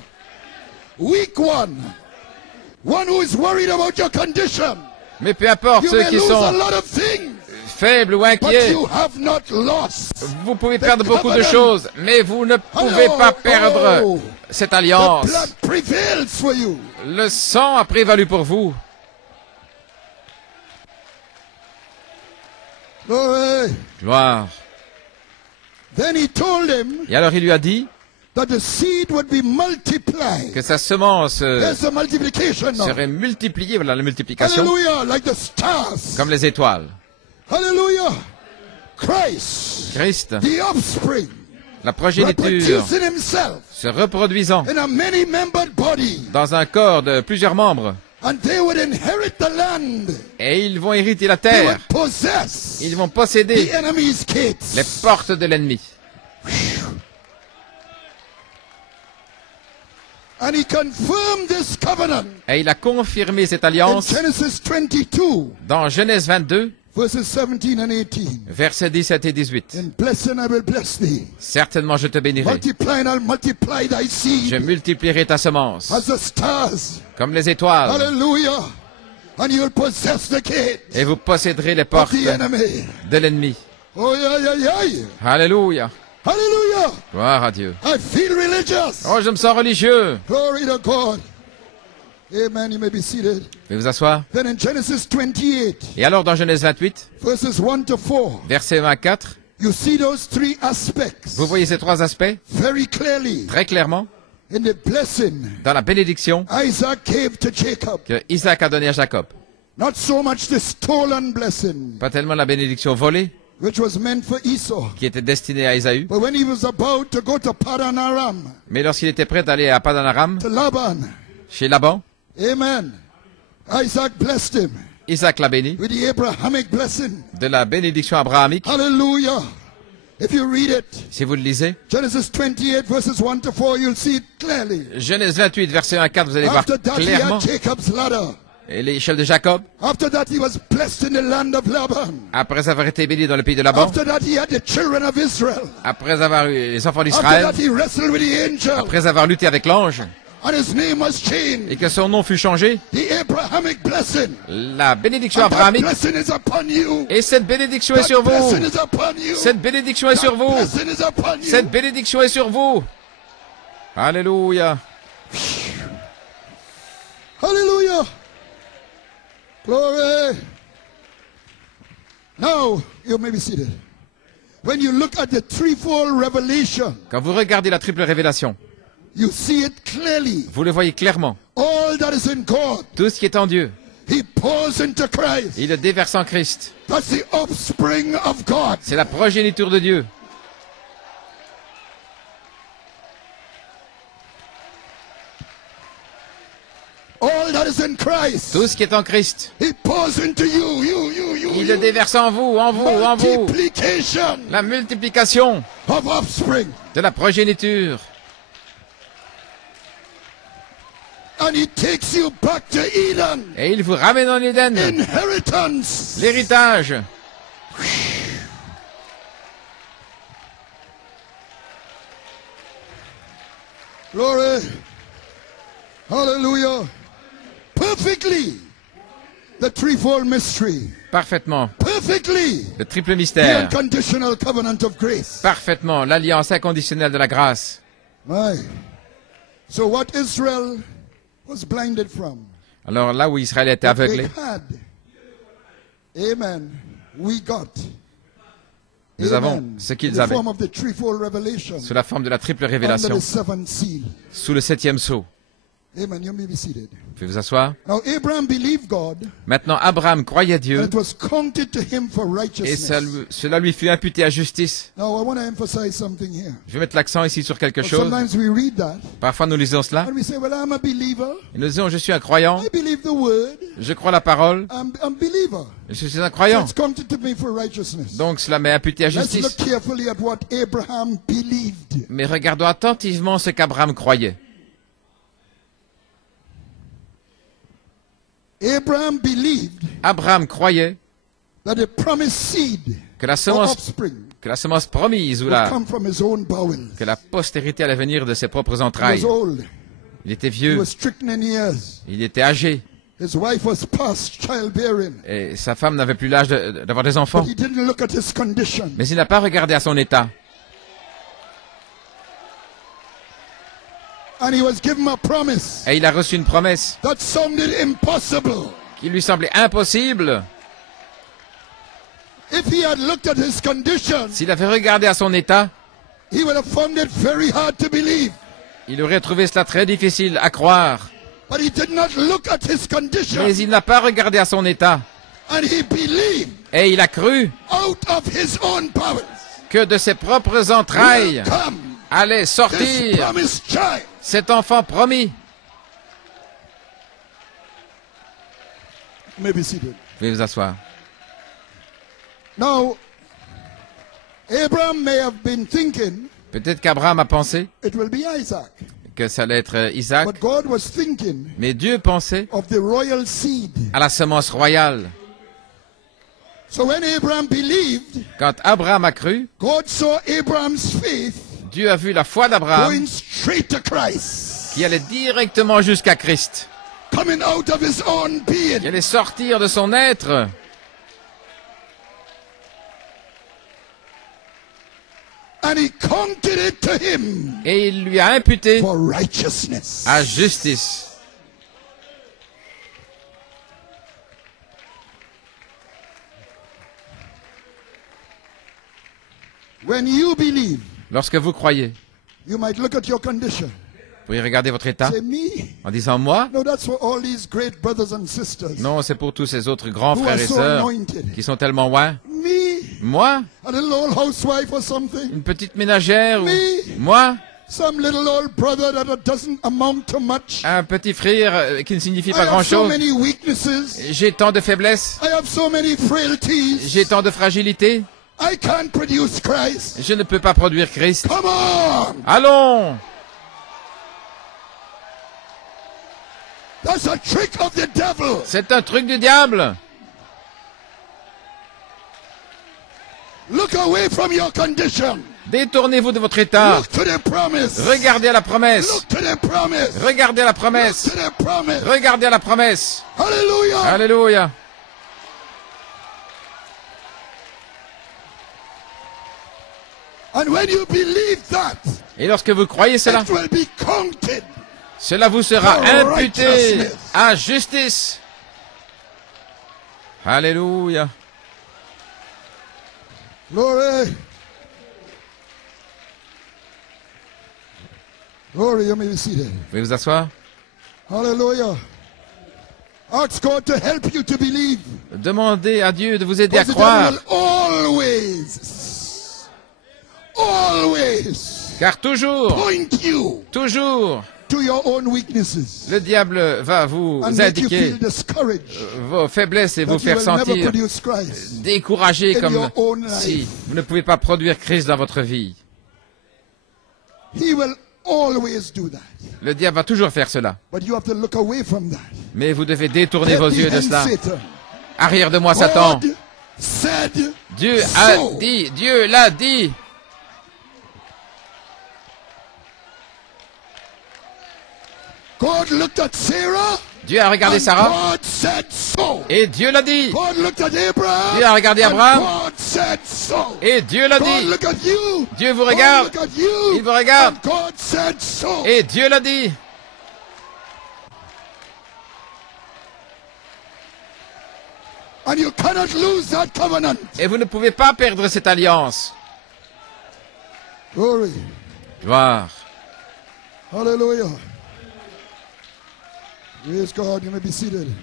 Weak one. One who is worried about your condition. Mais peu importe You ceux may qui lose a sont lot of things. faibles ou But inquiets, you have not lost. vous pouvez the perdre beaucoup de covenant. choses, mais vous ne pouvez pas perdre Oh. cette The alliance. blood prevails for you. Le sang a prévalu pour vous. Glory. Gloire. Then he told him Et alors il lui a dit that the seed would be multiplied. que sa semence There's the multiplication now. serait multipliée, voilà la multiplication, Hallelujah, like the stars. comme les étoiles. Hallelujah. Christ, Christ, the offspring, la progéniture, reproducing himself se reproduisant in a many-membered body, dans un corps de plusieurs membres, and they would inherit the land. et ils vont hériter la They terre. would possess Ils vont the posséder enemy's gates. les portes de l'ennemi. And he confirmed this covenant Et il a confirmé cette in alliance Genesis 22, dans Genèse 22, verses 17 and 18. versets 17 et 18. In blessing I will bless thee. Certainement je te bénirai. Multiply and I'll multiply thy Je seed multiplierai ta semence, as the stars. comme les étoiles, Hallelujah. And you'll possess the gate et vous posséderez les of portes the enemy. de l'ennemi. Oh, yeah, yeah, yeah. Alléluia. Hallelujah. Gloire à Dieu. I feel religious. Oh, je me sens religieux. Glory to God. Amen. You may be seated. Veuillez vous asseoir. Then in Genesis 28, Et alors dans Genèse 28, verses 1 to 4, verset 24, you see those three aspects vous voyez ces trois aspects very clearly. très clairement In the blessing dans la bénédiction Isaac gave to Jacob. que Isaac a donnée à Jacob. Not so much the stolen blessing, Pas tellement la bénédiction volée, which was meant for Esau. qui était destinée à Ésaü, But when he was about to go to Padan Aram, mais lorsqu'il était prêt d'aller à Padan Aram, to Laban, chez Laban, amen, Isaac blessed him Isaac l'a béni with the Abrahamic blessing. de la bénédiction abrahamique. Hallelujah. If you read it, Si vous le lisez, Genesis 28 verses 1 to 4, you'll see it clearly. Genèse 28, verset 1 à 4, vous allez voir After that, he clairement had Jacob's ladder. et l'échelle de Jacob, After that, he was blessed in the land of Laban. après avoir été béni dans le pays de Laban, After that, he had the children of Israel. après avoir eu les enfants After d'Israël, that, he wrestled with the angel, après avoir lutté avec l'ange, and his name was et changed. que son nom fut changé, The Abrahamic blessing. la bénédiction And that abrahamique, blessing is upon you. et cette bénédiction est That sur vous. blessing is upon you. Cette bénédiction est sur That vous. blessing is upon you. Cette bénédiction est sur vous. Alléluia. Hallelujah. Glory. Now, you may be seated. When you look at the threefold revelation, Quand vous regardez la triple révélation, you see it clearly. vous le voyez clairement. All that is in God, Tout ce qui est en Dieu, He pours into Christ. Il le déverse en Christ. That's the offspring of God. C'est la progéniture de Dieu. All that is in Christ. Tout ce qui est en Christ, He pours into you. il le déverse en vous, en vous, en vous. Multiplication La multiplication of offspring. de la progéniture. And he takes you back to Eden. Et il vous ramène en Éden. Inheritance. L'héritage. Glory. Hallelujah. Perfectly. The threefold mystery. Parfaitement. Perfectly. Le triple The mystère. unconditional covenant of grace. Parfaitement. L'alliance inconditionnelle de la grâce. Right. So what Israel was blinded from. Alors là où Israël était What they aveuglé, had. Amen. We got. nous avons Amen. ce In qu'ils the avaient form of the threefold revelation. sous la forme de la triple Under révélation, the seventh seal. sous le 7e sceau. Amen. You may be seated. Vous pouvez vous asseoir. Now Abraham believed God, Maintenant, Abraham croyait and Dieu it was counted to him for et righteousness. cela lui fut imputé à justice. Now I want to emphasize something here. Je vais mettre l'accent ici sur quelque But chose. sometimes we read that Parfois, nous lisons cela and we say, "Well, I'm a believer. et nous disons, je suis un croyant, I believe the word. je crois la parole, I'm a believer. je suis un So croyant. it's counted to me for righteousness." Donc, cela m'est imputé à Let's look justice. carefully at what Abraham believed. Mais regardons attentivement ce qu'Abraham croyait. Abraham believed Abraham croyait that the promised seed que la or semence, offspring promise ou would come from his own bowels. que la postérité allait venir de ses propres He entrailles. was old. Il était He vieux, was stricken in years. il était âgé His wife was past childbearing. et sa femme n'avait plus l'âge d'avoir des enfants. But he didn't look at his condition. Mais il n'a pas regardé à son état. And he was given a promise Et il a reçu une promesse that sounded impossible. qui lui semblait impossible. If he had looked at his condition, S'il avait regardé à son état, he would have found it very hard to believe. il aurait trouvé cela très difficile à croire. But he did not look at his condition. Mais il n'a pas regardé à son état. And he believed Et il a cru out of his own powers que de ses propres entrailles will come allait this sortir promised child. cet enfant promis. You may be seated. Veuillez vous asseoir. Now, Abraham may have been thinking Peut-être qu'Abraham a pensé it will be Isaac. que ça allait être Isaac, But God was thinking mais Dieu pensait of the royal seed. à la semence royale. So when Abraham believed, Quand Abraham a cru, God saw Abraham's faith Dieu a vu la foi d'Abraham going straight to Christ, qui allait directement jusqu'à Christ, coming out of his own being. qui allait sortir de son être. And he counted it to him Et il lui a imputé for righteousness. à justice. When you believe, Lorsque vous croyez, you might look at your condition. vous pouvez regarder votre état Say, me? en disant moi. No, that's for all these great brothers and sisters Non, c'est pour tous ces autres grands who frères are et so sœurs anointed. qui sont tellement loin. Me? Moi, A little old housewife or something? une petite ménagère ou Me? moi, Some little old brother that doesn't amount to much? un petit frère qui ne signifie I pas have so grand-chose. many weaknesses. J'ai tant de faiblesses, I have so many frailties. j'ai tant de fragilité. I can't produce Christ. Je ne peux pas produire Christ. Come on! Allons! That's a trick of the devil. C'est un truc du diable. Look away from your condition. Détournez-vous de votre état. Look to the promise. Regardez à la promesse. Look to the promise. Regardez à la Look promesse. to the promise. Regardez à la promesse. Hallelujah. Alléluia. And when you believe that, Et lorsque vous croyez cela, it will be counted. cela vous sera For imputé righteousness. à justice. Alléluia. Glory. Glory, you may be seated. Vous pouvez vous asseoir. Hallelujah. Ask God to help you to believe. Demandez à Dieu de vous aider à Because the croire. devil will always Car toujours, point you toujours, to your own weaknesses le diable va vous and make you indiquer feel discouraged vos faiblesses et vous that you faire will never sentir produce Christ. découragé in comme your own si life. vous ne pouvez pas produire Christ dans votre vie. He will always do that. Le diable va toujours faire cela. But you have to look away from that. Mais vous devez détourner Get vos yeux de behind cela. Satan. Arrière de moi, Satan. God said Dieu a so. dit, Dieu l'a dit. God looked at Sarah. Dieu a regardé And Sarah God said so. et Dieu l'a dit. God looked at Abraham. Dieu a regardé and Abraham God said so. et Dieu l'a God dit. look at you. Dieu vous God regarde. look at you. Il vous regarde. And God said so. Et Dieu l'a dit. And you cannot lose that covenant. Et vous ne pouvez pas perdre cette alliance. Glory. Gloire. Hallelujah. Praise God. You may be seated.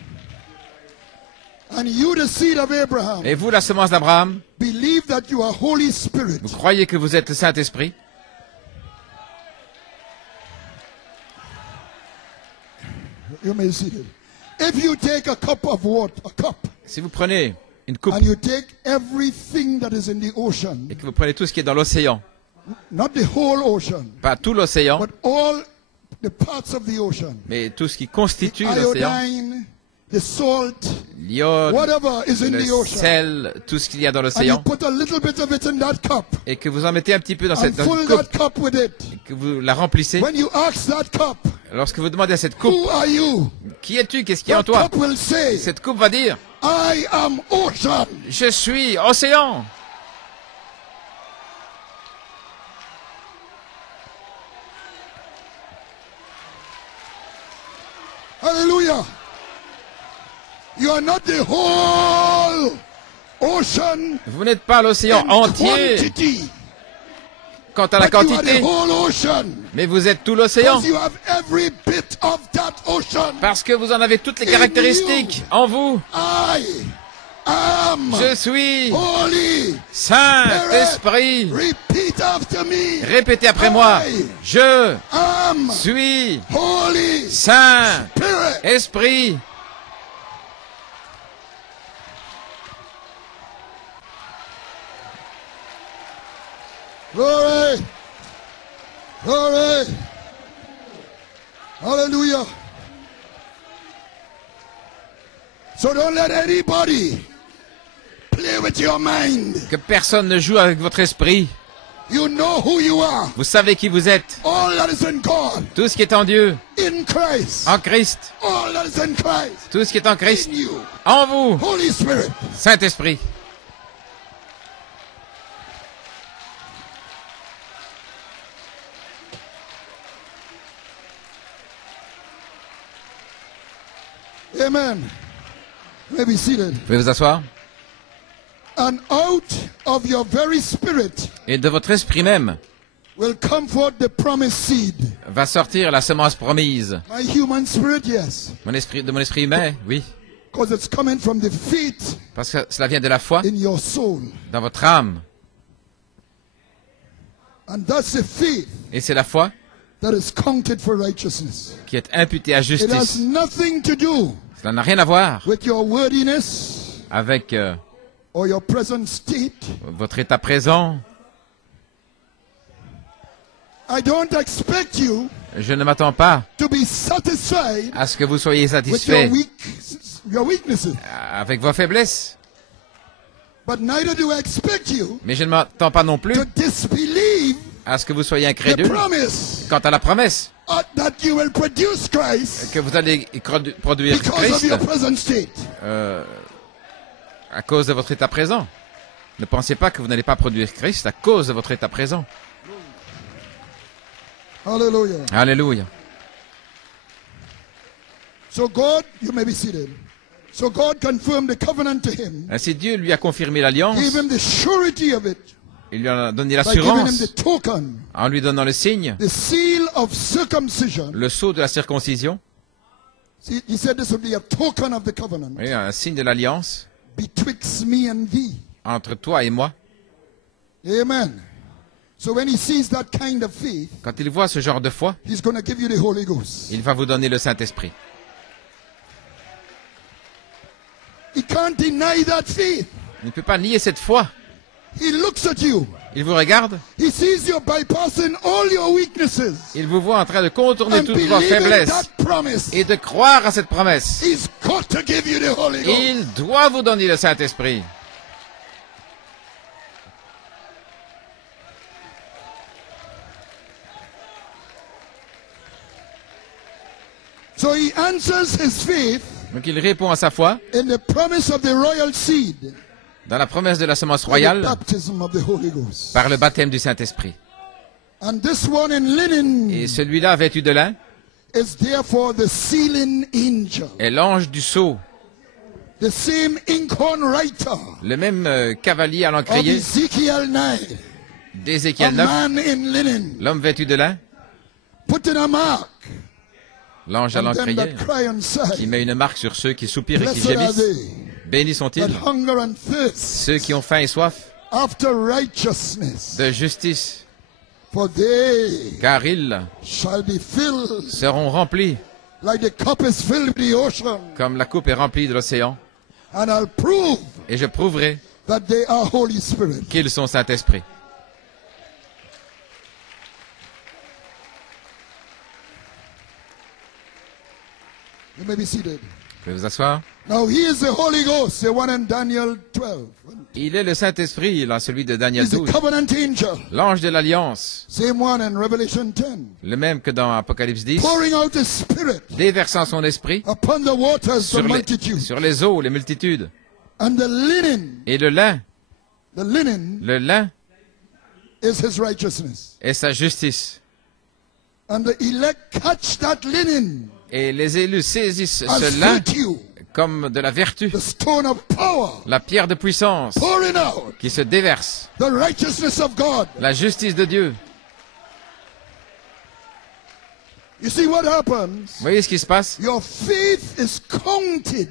And you, the seed of Abraham, Et vous, la semence d'Abraham, believe that you are Holy Spirit. vous croyez que vous êtes le Saint-Esprit? You may be seated. If you take a cup of water, a cup, Si vous prenez une coupe and you take everything that is in the ocean, et que vous prenez tout ce qui est dans l'océan, not the whole ocean, pas tout l'océan, but all the parts of the ocean, mais tout ce qui constitue l'océan, iodine, the salt, l'iode, whatever is in le the ocean, sel, tout ce qu'il y a dans and you l'océan, put a little bit of it in that cup, et que vous en mettez un petit peu dans and cette fill coupe, that cup with it. que vous la remplissez. When you ask that cup, Lorsque vous demandez à cette coupe, who are you? qui es-tu? Qu'est-ce qu'il y a en That toi? cup will say, Cette coupe va dire, I am ocean. je suis océan. Hallelujah. You are not the whole ocean Vous n'êtes pas l'océan in entier quantity, quant à la but you are the quantité, whole ocean. mais vous êtes tout l'océan. Because you have every bit of that ocean. Parce que vous en avez toutes les caractéristiques en vous. I am Je suis holy. Saint-Esprit. Repeat after me. Répétez après moi. I Je am suis holy. Saint-Esprit. Glory. Glory. Hallelujah. So don't let anybody play with your mind. Que personne ne joue avec votre esprit. You know who you are. Vous savez qui vous êtes. All that is in God, Tout ce qui est en Dieu, in Christ. en Christ. All that is in Christ, Tout ce qui est en Christ, in you. en vous. Holy Spirit. Saint-Esprit. Amen. You may be seated. Vous pouvez vous asseoir. And out of your very spirit Et de votre esprit même will come forth the promised seed. va sortir la semence promise. My human spirit, yes. De mon esprit humain, oui. Because it's coming from the faith Parce que cela vient de la foi in your soul. dans votre âme. And that's the faith Et c'est la foi that is counted for righteousness. qui est imputée à It has justice. nothing to do Cela n'a rien à voir with your worthiness avec or your present state. votre état présent. I don't expect you Je ne m'attends pas to be satisfied à ce que vous soyez with satisfait your weaknesses. avec vos faiblesses. But neither do I expect you Mais je ne m'attends pas non plus to disbelieve à ce que vous soyez the incrédule promise quant à la promesse that you will produce Christ que vous allez produire because of Christ your present state. à cause de votre état présent. Ne pensez pas que vous n'allez pas produire Christ à cause de votre état présent. Hallelujah. Alléluia. So God, you may be seated. So God confirmed the covenant to him, Ainsi Dieu lui a confirmé l'alliance, gave him the surety of it il lui a donné by giving him l'assurance the token, en lui donnant le signe, the seal of circumcision, le sceau de la circoncision, See, he said this would be a token of the covenant Oui, un signe de l'alliance betwixt me and thee. entre toi et moi. Amen. So when he sees that kind of faith, Quand il voit ce genre de foi, he's going to give you the Holy Ghost. il va vous donner le Saint-Esprit. He can't deny that faith. Il ne peut pas nier cette foi. He looks at you. Il vous regarde, He sees you bypassing all your weaknesses il vous voit en train de contourner and toutes vos believing faiblesses that promise. et de croire à cette promesse. He's got to give you the Holy Ghost. Il doit vous donner le Saint-Esprit. So he answers his faith Donc il répond à sa foi in the promise of the royal seed, dans la promesse de la semence the royale baptism of the Holy Ghost. par le baptême du Saint-Esprit. And this one in linen Et celui-là, vêtu de lin, is therefore the sealing angel, est l'ange du sceau, the same inkhorn writer le même cavalier à of l'encrier Ezekiel 9, a d'Ézéchiel 9, man in linen, l'homme vêtu de lin, putting a mark l'ange à on them l'encrier, that cry and qui sigh. met une marque sur ceux qui soupirent et qui Blessed are gémissent. they Bénis sont-ils that hunger and thirst ceux qui ont faim et soif after righteousness, de justice, for they car ils shall be filled seront remplis like the cup is filled with the ocean. comme la coupe est remplie de l'océan. And I'll prove Et je prouverai that they are Holy Spirit. qu'ils sont Saint-Esprit. You may be seated. Vous pouvez vous asseoir. Now he is the Holy Ghost, the one in Daniel 12. Il est le Saint-Esprit, là, celui de Daniel He's the 12. covenant angel, L'ange de l'Alliance, same one in Revelation 10, le même que dans Apocalypse 10, pouring out his spirit déversant son esprit upon the waters, the multitude. sur les eaux, les multitudes. And the linen Et le lin is his righteousness. est sa justice. And the elect catch that linen Et les élus saisissent as ce lin virtue, comme de la vertu, the stone of power, la pierre de puissance pouring out qui se déverse, the righteousness of God. la justice de Dieu. You see what happens? Vous voyez ce qui se passe? Your faith is counted,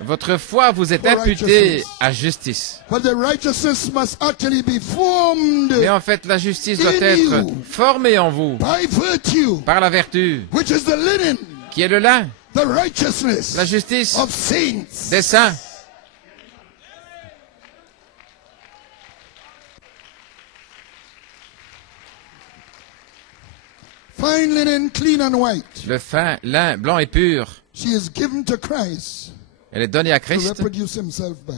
Votre foi vous est For imputée righteousness. à justice. but the righteousness must actually be formed Mais en fait, la justice doit In être you. formée en vous by virtue, par la vertu, which is the linen, qui est le lin, the righteousness la justice of saints. des saints. Fine linen, clean and white. Le fin lin blanc et pur, She is given to Christ elle est donnée à to Christ reproduce himself by.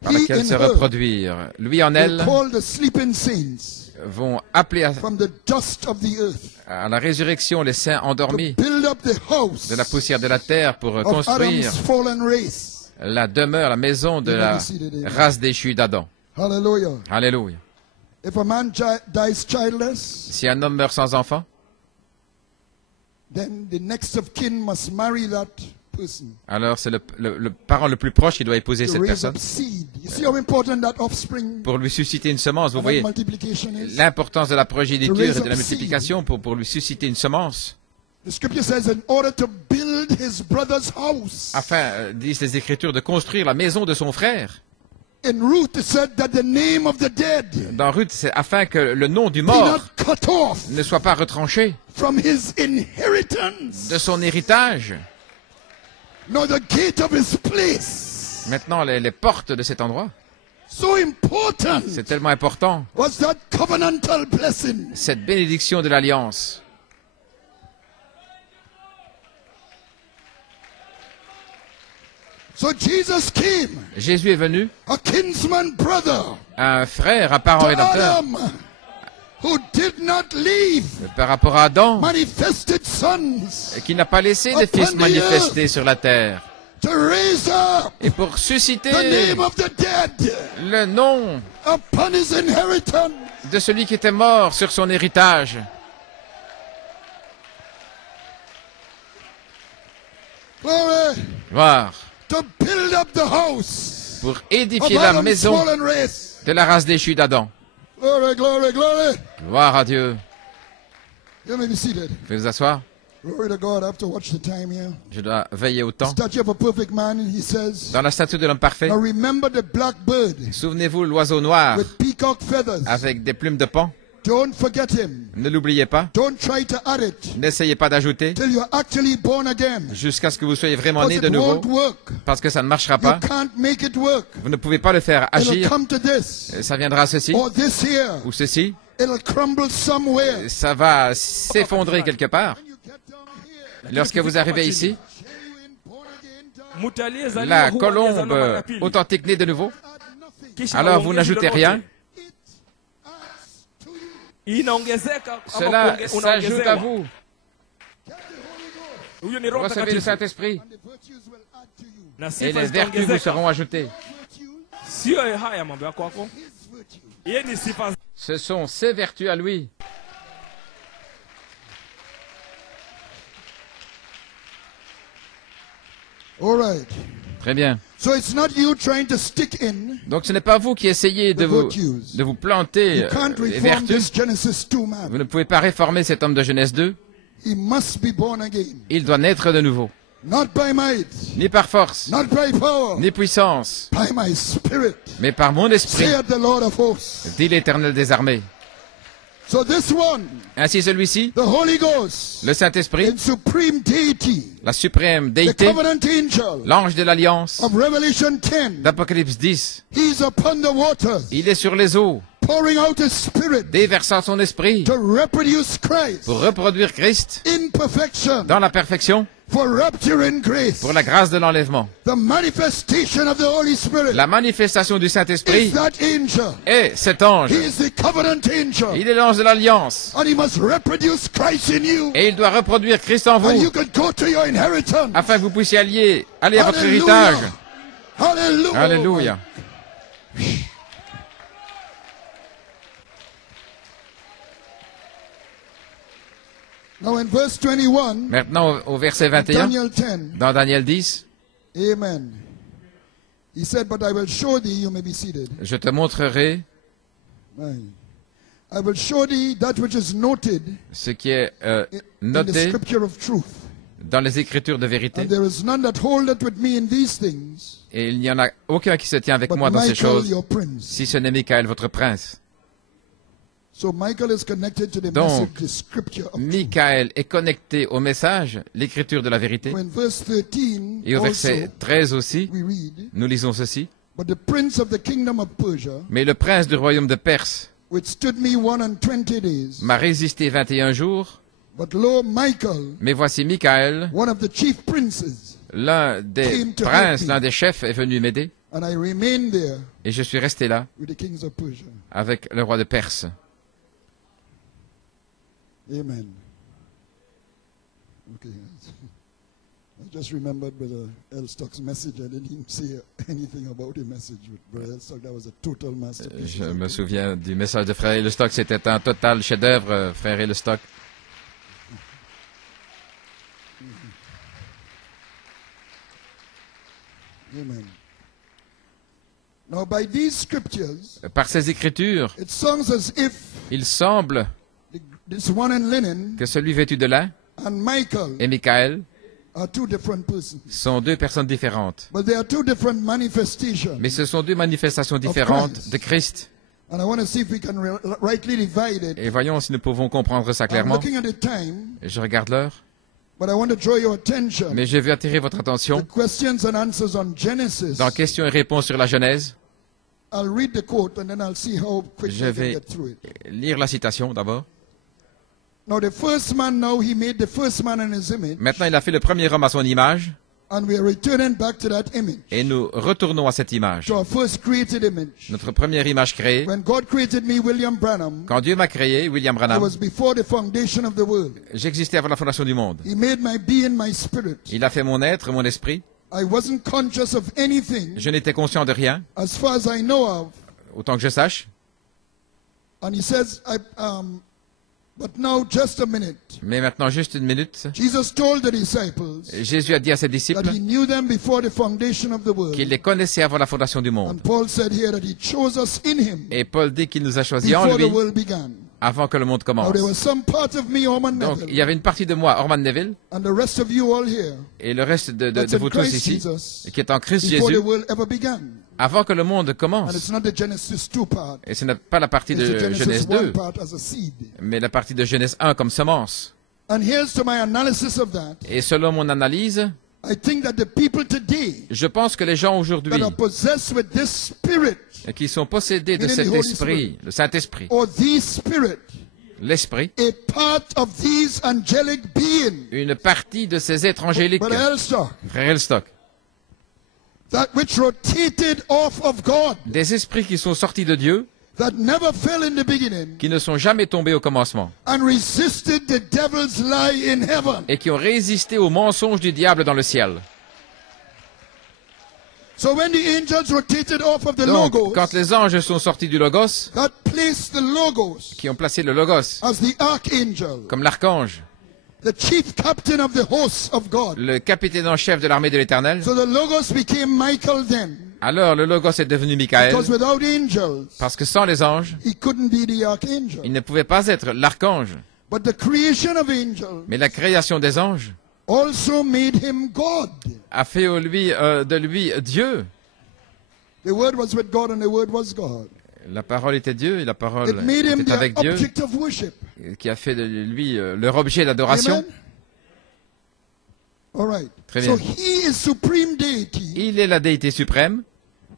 par He laquelle in se her reproduire. Lui en will elle call the sleeping saints vont appeler from the dust of the earth à la résurrection les saints to endormis build up the house de la poussière de la terre pour of construire Adam's fallen race. la demeure, la maison de la race déchue d'Adam. Hallelujah. Alléluia. If a man dies childless, Si un homme meurt sans enfant, then the next of kin must marry that person alors c'est le parent le plus proche qui doit épouser to cette raise personne up seed. You see how important that offspring pour lui susciter une semence. Vous and that voyez multiplication is? l'importance de la progéniture To raise et de la up multiplication pour lui susciter une semence. The scripture says in order to build his brother's house. Afin, disent les Écritures, de construire la maison de son frère. In Ruth it said that the name of the dead Dans Ruth, c'est afin que le nom du be mort not cut off ne soit pas retranché from his inheritance, de son héritage. nor the gate of his place. Maintenant, les portes de cet endroit, So important c'est tellement important. was that covenantal blessing. Cette bénédiction de l'Alliance. So Jesus came, Jésus est venu, a kinsman brother un frère, un parent to rédempteur, Adam, who did not leave par rapport à Adam, manifested sons qui n'a pas laissé de fils manifestés sur la terre. to raise up Et pour the susciter name of the dead le nom upon his inheritance. de celui qui était mort sur son héritage. Glory. Voir, To build up the house pour of édifier la Adam's maison fallen race. de la race déchue d'Adam. Glory, glory, glory. Gloire à Dieu. You may be seated. Vous pouvez vous asseoir. Glory to God. I have to watch the time here. Je dois veiller au temps. Statue of a perfect man, he says. Dans la statue de l'homme parfait, Now remember the blackbird souvenez-vous l'oiseau noir with peacock feathers. avec des plumes de paon. Don't forget him. Ne l'oubliez pas. Don't try to add it N'essayez pas d'ajouter till you're actually born again. jusqu'à ce que vous soyez vraiment Because né de it nouveau, won't work. parce que ça ne marchera You pas. can't make it work. Vous ne pouvez pas le faire It'll agir. come to this Ça viendra à ceci or this here. ou ceci. It'll crumble somewhere. Ça va s'effondrer quelque part. When you get down here, Lorsque vous arrivez ici, genuine born again time, Mutalie ezali la huwa colombe yazaliwa mara pili. authentique née de nouveau, add nothing. Kisha alors vous waongeze n'ajoutez lolote. rien. It adds to you. Inaongezeka ama Cela s'ajoute à unaongezewa. vous. Get the Holy Ghost. Huyo ni Roho Recevez le Mtakatifu. Saint-Esprit And the virtues will add to you. Na et sifa les vertus vous zitaongezeka. seront ajoutées. Virtues, Sio haya mambo ya kwako. his virtue. Yeye ni sifa. Ce sont ses vertus à lui. All right. Très bien. So it's not you trying to stick in. Donc ce n'est pas vous qui essayez de vous planter You can't les reform vertus. this Genesis 2 man. Vous ne pouvez pas réformer cet homme de Genèse 2. He must be born again. Il doit naître de nouveau. Not by might, Ni par force, not by power, ni puissance, by my spirit, mais par mon esprit, saith the Lord of hosts. dit l'Éternel des armées. So this one, Ainsi celui-ci, the Holy Ghost, le Saint-Esprit, in supreme deity, la suprême the déité, covenant angel l'ange de l'Alliance, of Revelation 10, d'Apocalypse 10, he's upon the waters, il est sur les eaux, pouring out his spirit déversant son esprit to reproduce Christ pour reproduire Christ in perfection, dans la perfection, for rapture in grace. pour la grâce de l'enlèvement. The manifestation of the Holy Spirit La manifestation du is Saint-Esprit that angel. est cet ange. He is the covenant angel. Il est l'ange de l'Alliance. And he must reproduce Christ in you. Et il doit reproduire Christ en And vous, you can go to your inheritance. afin que vous puissiez aller à votre Hallelujah. héritage. Hallelujah. Alléluia. Now in verse 21, Maintenant, au verset 21, Daniel 10, dans Daniel 10, amen. He said, but I will show thee, you may be seated. je te montrerai Aye. I will show thee that which is noted ce qui est in the noté scripture of truth. dans les Écritures de vérité. And there is none that holdeth with me in these things, Et il n'y en a aucun qui se tient avec but moi dans ces Michael choses, your prince. si ce n'est Michaël, votre prince. So Michael is connected to the Donc, message, the scripture of truth. Michaël est connecté au message, l'Écriture de la vérité. So in verse 13 Et au verset also, 13 aussi, we read, nous lisons ceci. but the prince of the kingdom of Persia, Mais le prince du royaume de Perse which stood me 120 days, m'a résisté 21 jours, but lo, Michael, mais voici Michaël, one of the chief princes, l'un des Came to princes, help me. l'un des chefs est venu m'aider, and I remained there et je suis resté là with the kings of Persia. avec le roi de Perse. Amen. Okay. I just remembered Brother Elstock's message. I didn't even say anything about the message with Brother Elstock. That was a total masterpiece. Je me souviens du message de frère Lestock, c'était un total chef-d'œuvre, frère Lestock. Amen. Now, by these scriptures, Par ces Écritures, it sounds as if il semble this one in linen que celui vêtu de lin and Michael et Michaël are two different persons. sont deux personnes différentes. But they are two different manifestations. Mais ce sont deux manifestations différentes Christ. de Christ. And I want to see if we can rightly divide it. Et voyons si nous pouvons comprendre ça I'm clairement. looking at the time, Je regarde l'heure, but I want to draw your attention mais je veux attirer votre to attention questions and answers on Genesis. dans questions et réponses sur la Genèse. I'll read the quote and then I'll see how quickly Je I can vais get through it. lire la citation d'abord. Now the first man, now he made the first man in his image, Maintenant, il a fait le premier homme à son image, and we are returning back to that image, et nous retournons à cette image. to our first created image. Notre première image créée. When God created me, William Branham, Quand Dieu m'a créé, William it Branham, was before the foundation of the world. j'existais avant la fondation du monde. He made my being, my spirit. Il a fait mon être, mon esprit. I wasn't conscious of anything Je n'étais conscient de rien, as far as I know of. autant que je sache. And he says, but now just a minute. Mais maintenant, juste une minute. Jesus told the disciples Jésus a dit à ses that disciples he knew them before the foundation of the world. qu'il les connaissait avant la fondation du monde. And Paul said here that he chose us in him Et Paul dit qu'il nous a choisis en before lui, the world began. avant que le monde Now commence. there was some part of me, Orman Donc, il y Neville, avait une partie de moi, Orman Neville, and the rest of you all here, et le reste de that's in vous tous Christ ici, Jesus, qui est en Christ before the Jésus, world ever began. avant que le monde And commence. it's not the Genesis 2 part. Et ce n'est pas la partie It's the de Genesis Genèse 1 2, part as a seed. mais la partie de Genèse 1 comme semence. And here's to my analysis of that. Et selon mon analyse, I think that the people today je pense que les gens aujourd'hui that are possessed with this spirit qui sont possédés de Meaning cet the Holy esprit, Spirit. le Saint-Esprit, or these spirit, l'esprit, a part of these angelic beings, une partie de ces êtres angéliques, Brother Elstock, frère Elstock, that which rotated off of God, des esprits qui sont sortis de Dieu, that never fell in the beginning, qui ne sont jamais tombés au commencement, and resisted the devil's lie in heaven. et qui ont résisté au mensonge du diable dans le ciel. So when the angels rotated off of the Donc, logos, quand les anges sont sortis du Logos, that placed the logos qui ont placé le Logos as the archangel, comme l'archange, the chief captain of the hosts of God. le capitaine en chef de l'armée de l'Éternel, So the logos became Michael then, alors le Logos est devenu Michael, because without angels, parce que sans les anges, he couldn't be the archangel. il ne pouvait pas être l'archange. But the creation of angels Mais la création des anges also made him God. a fait de lui Dieu. The word was with God and the word was God. La parole était Dieu et la parole It made him était avec the Dieu, object of worship. qui a fait de lui leur objet d'adoration. Amen? All right. Très So bien. he is supreme deity. Il est la déité suprême,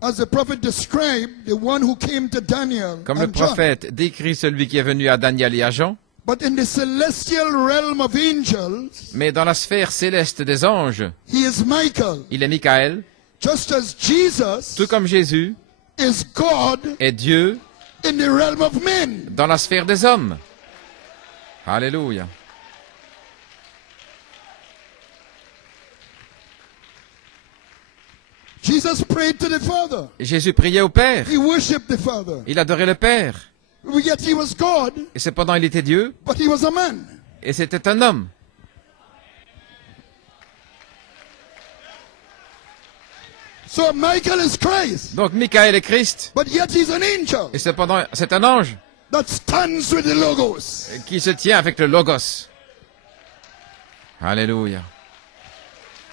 As the prophet described, the one who came to Daniel comme le and John. prophète décrit celui qui est venu à Daniel et à Jean. But in the celestial realm of angels, Mais dans la sphère céleste des anges, he is Michael. il est Michael, Just as Jesus tout comme Jésus is God est Dieu in the realm of men. dans la sphère des hommes. Alléluia. Jesus prayed to the Father. Jésus priait au Père, He worshipped the Father. il adorait le Père, Yet he was God, et cependant il était Dieu, but he was a man. et c'était un homme. So Michael is Christ, Donc Michael est Christ, but yet he's an angel et cependant c'est un ange that stands with the logos. qui se tient avec le Logos. Alléluia.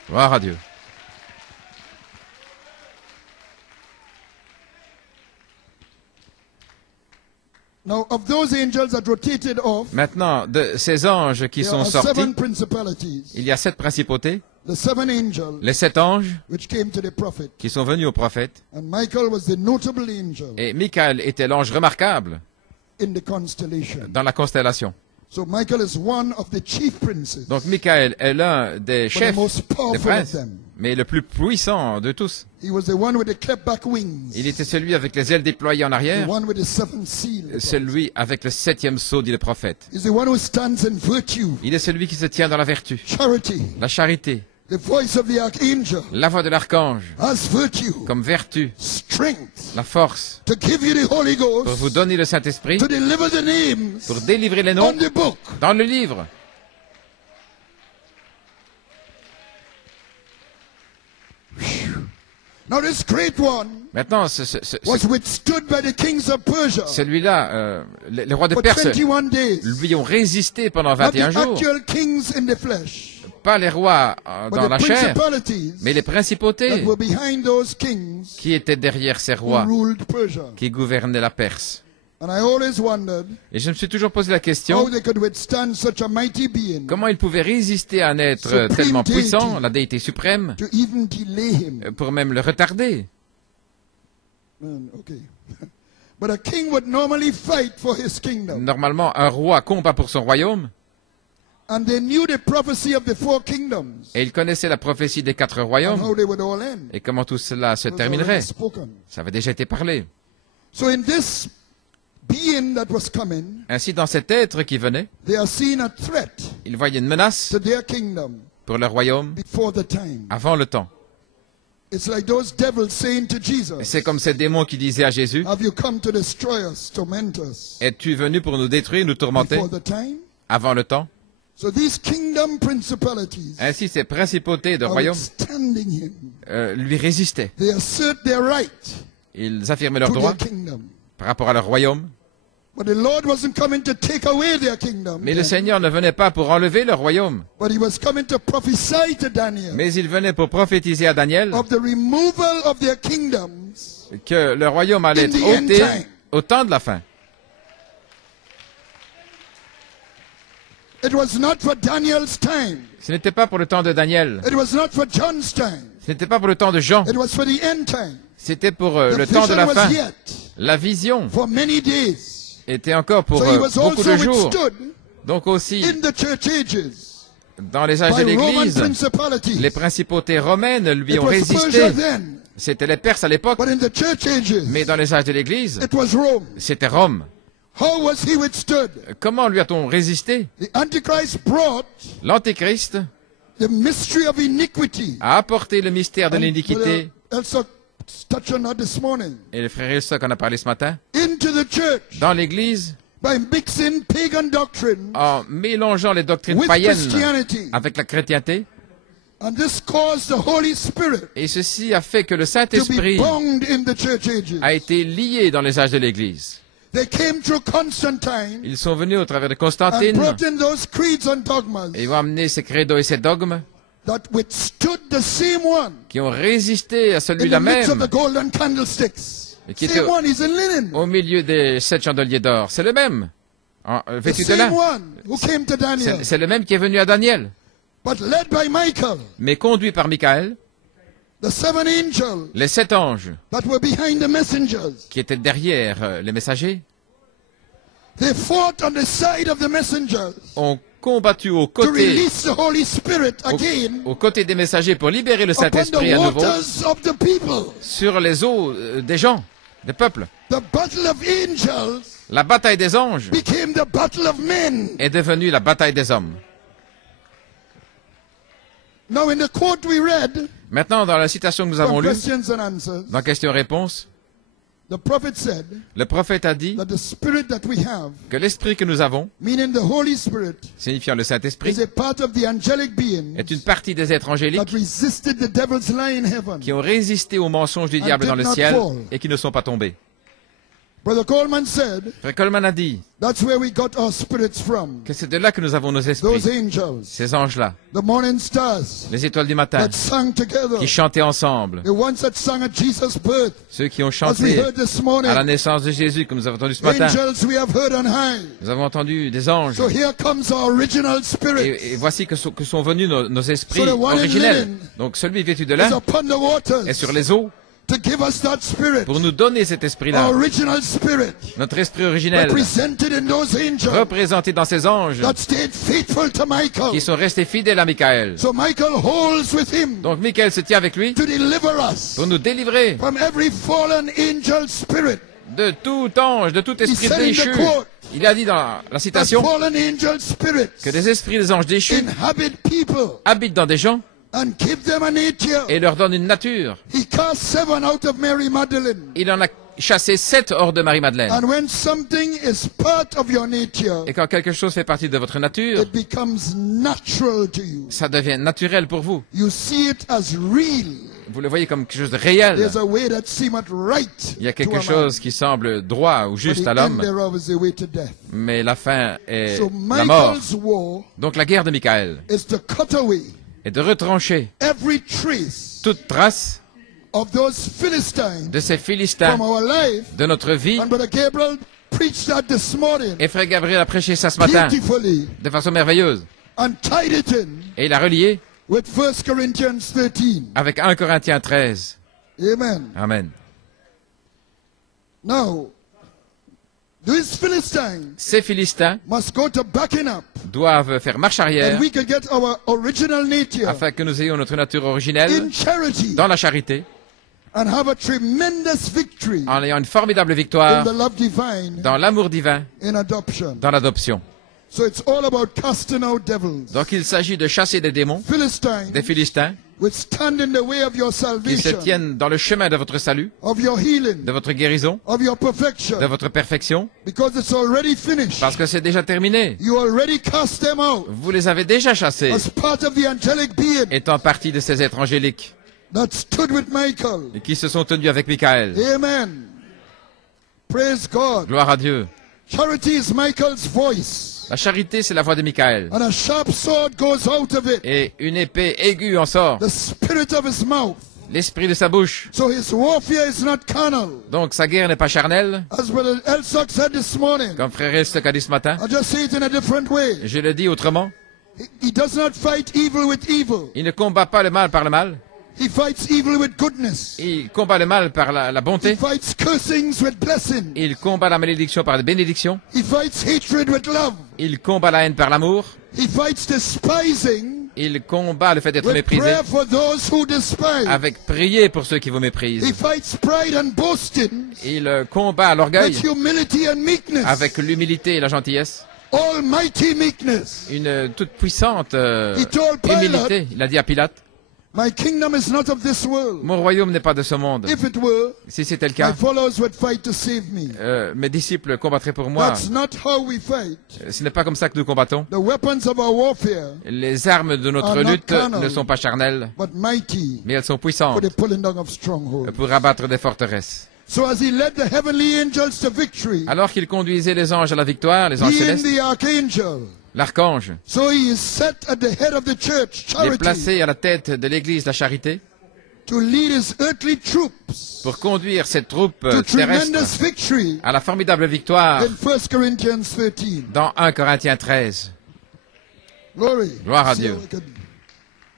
Gloire à Dieu. Now, of those angels that rotated off, Maintenant, de ces anges qui there sont are sortis, 7 principalities. il y a 7 principautés, The 7 angels les 7 anges which came to the prophet. qui sont venus au prophète, And Michael was the notable angel et Michael était l'ange remarquable in the constellation. dans la constellation. So Michael is one of the chief princes, Donc Michael est l'un des but the chefs, most des powerful of princes, them. mais le plus puissant de tous. He was the one with the cleft back wings, Il était celui avec les ailes déployées en the arrière, one with the 7 seals. celui avec le 7e sceau, dit le prophète. He's the one who stands in virtue, Il est celui qui se tient dans la vertu, charity. la charité, The voice of the archangel la voix de l'archange, has virtue, comme vertu, strength, la force, to give you the Holy pour vous Ghost, donner le Saint-Esprit, to deliver the names pour délivrer les on noms the book. dans le livre. Now this great one Maintenant, was withstood by the kings of Persia celui-là, les rois de for Perse 21 days. lui ont résisté pendant Not the 21 jours. actual kings in the flesh, Pas les rois but dans the la chair, principalities mais les that principautés were behind those kings qui étaient derrière ces who rois ruled Persia. qui gouvernaient la Perse. And I always wondered Et je me suis toujours posé la question, how they could withstand such a mighty being comment ils pouvaient résister à un être Supreme tellement deity. puissant, la déité suprême, to even delay him. pour même le retarder. Okay. But a king would normally fight for his kingdom. Normalement, un roi combat pour son royaume, And they knew the prophecy of the 4 kingdoms et il connaissait la prophétie des 4 and royaumes, how they would all end. et comment tout cela se It was terminerait. already spoken. Ça avait déjà été parlé. So in this being that was coming, Ainsi, dans cet être qui venait, they are seeing a threat il voyait une menace to their kingdom pour leur royaume before the time. avant le temps. It's like those devils saying to Et Jesus, c'est comme ces démons qui disaient à Jésus, have you come to destroy us, torment us es-tu venu pour nous détruire, nous tourmenter before the time? avant le temps? So these kingdom principalities Ainsi, ces principautés de are royaume withstanding him. lui résistaient. They assert their right Ils affirmaient leur to droit their kingdom. par rapport à leur royaume. But the Lord wasn't coming to take away their kingdom. Mais le Seigneur ne venait pas pour enlever leur royaume, But he was coming to prophesy to Daniel mais il venait pour prophétiser à Daniel of the removal of their kingdoms que le royaume allait être In the end ôté time. au temps de la fin. It was not for Daniel's time. Ce n'était pas pour le temps de Daniel, It was not for John's time. ce n'était pas pour le temps de Jean, It was for the end time. c'était pour The le temps de la vision fin. was yet La vision for many days. était encore pour So he was beaucoup also de jours. withstood Donc aussi, in the church ages dans les âges de by Roman l'Église, principalities. les principautés romaines lui It ont was résisté. Persia then, C'était les Perses à l'époque, but in the church ages, mais dans les âges de l'Église, it was Rome. c'était Rome. How was he withstood? Comment lui a-t-on résisté? The Antichrist brought L'Antéchrist the mystery of iniquity. a apporté le mystère de And l'iniquité, Brother Elsa touched on that this morning. et le frère Ilsoc en a parlé ce matin, Into the church dans l'Église, by mixing pagan doctrine en mélangeant les doctrines with païennes Christianity. avec la chrétienté. And this caused the Holy Spirit Et ceci a fait que le to be Saint-Esprit bound in the church ages. a été lié dans les âges de l'Église. They came through Constantine Ils sont venus au travers de and Constantine brought in those creeds and dogmas et ils ont amené ces credos et ces dogmes that withstood the same one qui ont résisté à in celui-là the midst même of the golden candlesticks. et qui Same était one, he's in linen. au milieu des 7 chandeliers d'or. C'est le même, The vêtu de same lin. one who came to Daniel, C'est le même qui est venu à Daniel, but led by Michael, mais conduit par Michael, the seven angels les 7 anges that were behind the messengers. qui étaient derrière les messagers They fought on the side of the messengers ont combattu aux to côtés, release the Holy Spirit again aux côtés des messagers pour libérer le upon Saint-Esprit the à nouveau waters of the people. sur les eaux des gens, des peuples. The battle of angels La bataille des anges became the battle of men. est devenue la bataille des hommes. Now in the quote we read Maintenant, dans la citation que nous avons from lue, questions and answers, dans Question-Réponse, the prophet said le prophète a dit that the spirit that we have, que l'esprit que nous avons, meaning the Holy Spirit, signifiant le Saint-Esprit, is a part of the angelic being est une partie des êtres that angéliques resisted the devil's lie in heaven. qui ont résisté aux mensonges du diable did dans le not ciel fall. et qui ne sont pas tombés. Brother Coleman said Frère Coleman a dit that's where we got our spirits from. que c'est de là que nous avons nos Those esprits, angels, ces anges-là, the morning stars les étoiles du matin, that sang together, qui chantaient ensemble, the ones that sang at Jesus' birth, ceux qui ont as we chanté heard this morning, à la naissance de Jésus, comme nous avons entendu ce matin. angels we have heard on high. Nous avons entendu des anges. So here comes our original spirit. Et voici que sont venus nos esprits So the one in originels. linen Donc celui vêtu de Is lin upon the waters est sur les eaux to give us that spirit, pour nous donner cet esprit-là, our original spirit, notre esprit originel, represented in those angels représenté dans ces anges that stayed faithful to Michael. qui sont restés fidèles à Michael. So Michael holds with him Donc Michael se tient avec lui to deliver us pour nous délivrer from every fallen angel spirit. de tout ange, de tout esprit said in the déchu. quote, Il a dit dans la That citation fallen angel spirits que des esprits des anges déchus inhabit people habitent dans des gens and give them a nature. et leur donnent une nature. He cast 7 out of Mary Magdalene. Il en a chassé 7 hors de Marie-Madeleine. And when something is part of your nature, Et quand quelque chose fait partie de votre nature, it becomes natural to you. ça devient naturel pour vous. You see it as real. Vous le voyez comme quelque chose de réel. There's a way that seemeth right Il y a to quelque a man, chose qui semble droit ou but juste the à end l'homme, thereof is the way to death. mais la fin est So la mort. Michael's war Donc la guerre de Michael is to cut away est de retrancher every trace toute trace of those Philistines de ces Philistins from our life. de notre vie. And Brother Gabriel preached that this morning Et Frère Gabriel a prêché ça ce matin beautifully de façon merveilleuse. and tied it in Et il a relié with 1 Corinthians 13. avec 1 Corinthiens 13. Amen. Amen. Now, these Philistines Ces Philistins must go to backing up, doivent faire marche arrière and we can get our original nature afin que nous ayons notre nature originelle in charity dans la charité, and have a tremendous victory en ayant une formidable in victoire the love divine dans l'amour divin, in adoption. dans l'adoption. So it's all about casting out devils. Donc il s'agit de chasser des démons, Philistines des Philistins, which stand in the way of your qui se salvation, tiennent dans le chemin de votre salut, of your healing, de votre guérison, of your perfection, de votre perfection, because it's already finished. parce que c'est déjà terminé. You already cast them out Vous les avez déjà chassés, as part of the angelic being étant partie de ces êtres angéliques, that stood with Michael. et qui se sont tenus avec Michael. Amen. Praise God. Gloire à Dieu. Charity is Michael's voice. La charité, c'est la voix de Michael. And a sharp sword goes out of it. Et une épée aiguë en sort. The spirit of his mouth. L'esprit de sa bouche. So his warfare is not carnal. Donc sa guerre n'est pas charnelle. As Brother Elsock said this morning. Comme frère Elstock a dit ce matin. I'll just say it in a different way. Je le dis autrement. He does not fight evil with evil. Il ne combat pas le mal par le mal. He fights evil with goodness. Il combat le mal par la He bonté. fights cursings with blessing. Il combat la malédiction par la bénédiction. He fights hatred with love. Il combat la haine par l'amour. He fights despising Il combat le fait d'être with méprisé. prayer for those who despise. Avec prier pour ceux qui vous He méprisent. fights pride and boasting Il combat l'orgueil with humility and meekness. avec l'humilité et la gentillesse. Almighty meekness. Une toute puissante He told Pilate, humilité. Il a dit à Pilate, my kingdom is not of this world. mon royaume n'est pas de ce monde. If it were, Si c'était le my cas, followers would fight to save me. mes disciples combattraient pour moi. That's not how we fight. Ce n'est pas comme ça que nous combattons. The weapons of our warfare, Les armes de notre Are not lutte carnal. ne sont pas charnelles, but mighty mais elles sont for puissantes the pulling down of strongholds. pour abattre des forteresses. So as he led the heavenly angels to victory, Alors qu'il conduisait les anges à la victoire, les anges he and célestes, the archangel, l'archange so he is set at the head of the church, est charity, placé à la tête de l'église de la charité to lead his earthly troops pour conduire cette troupe to terrestre tremendous victory à la formidable victoire in 1 Corinthians 13. dans 1 Corinthiens 13. Glory. Gloire à See Dieu. how I could-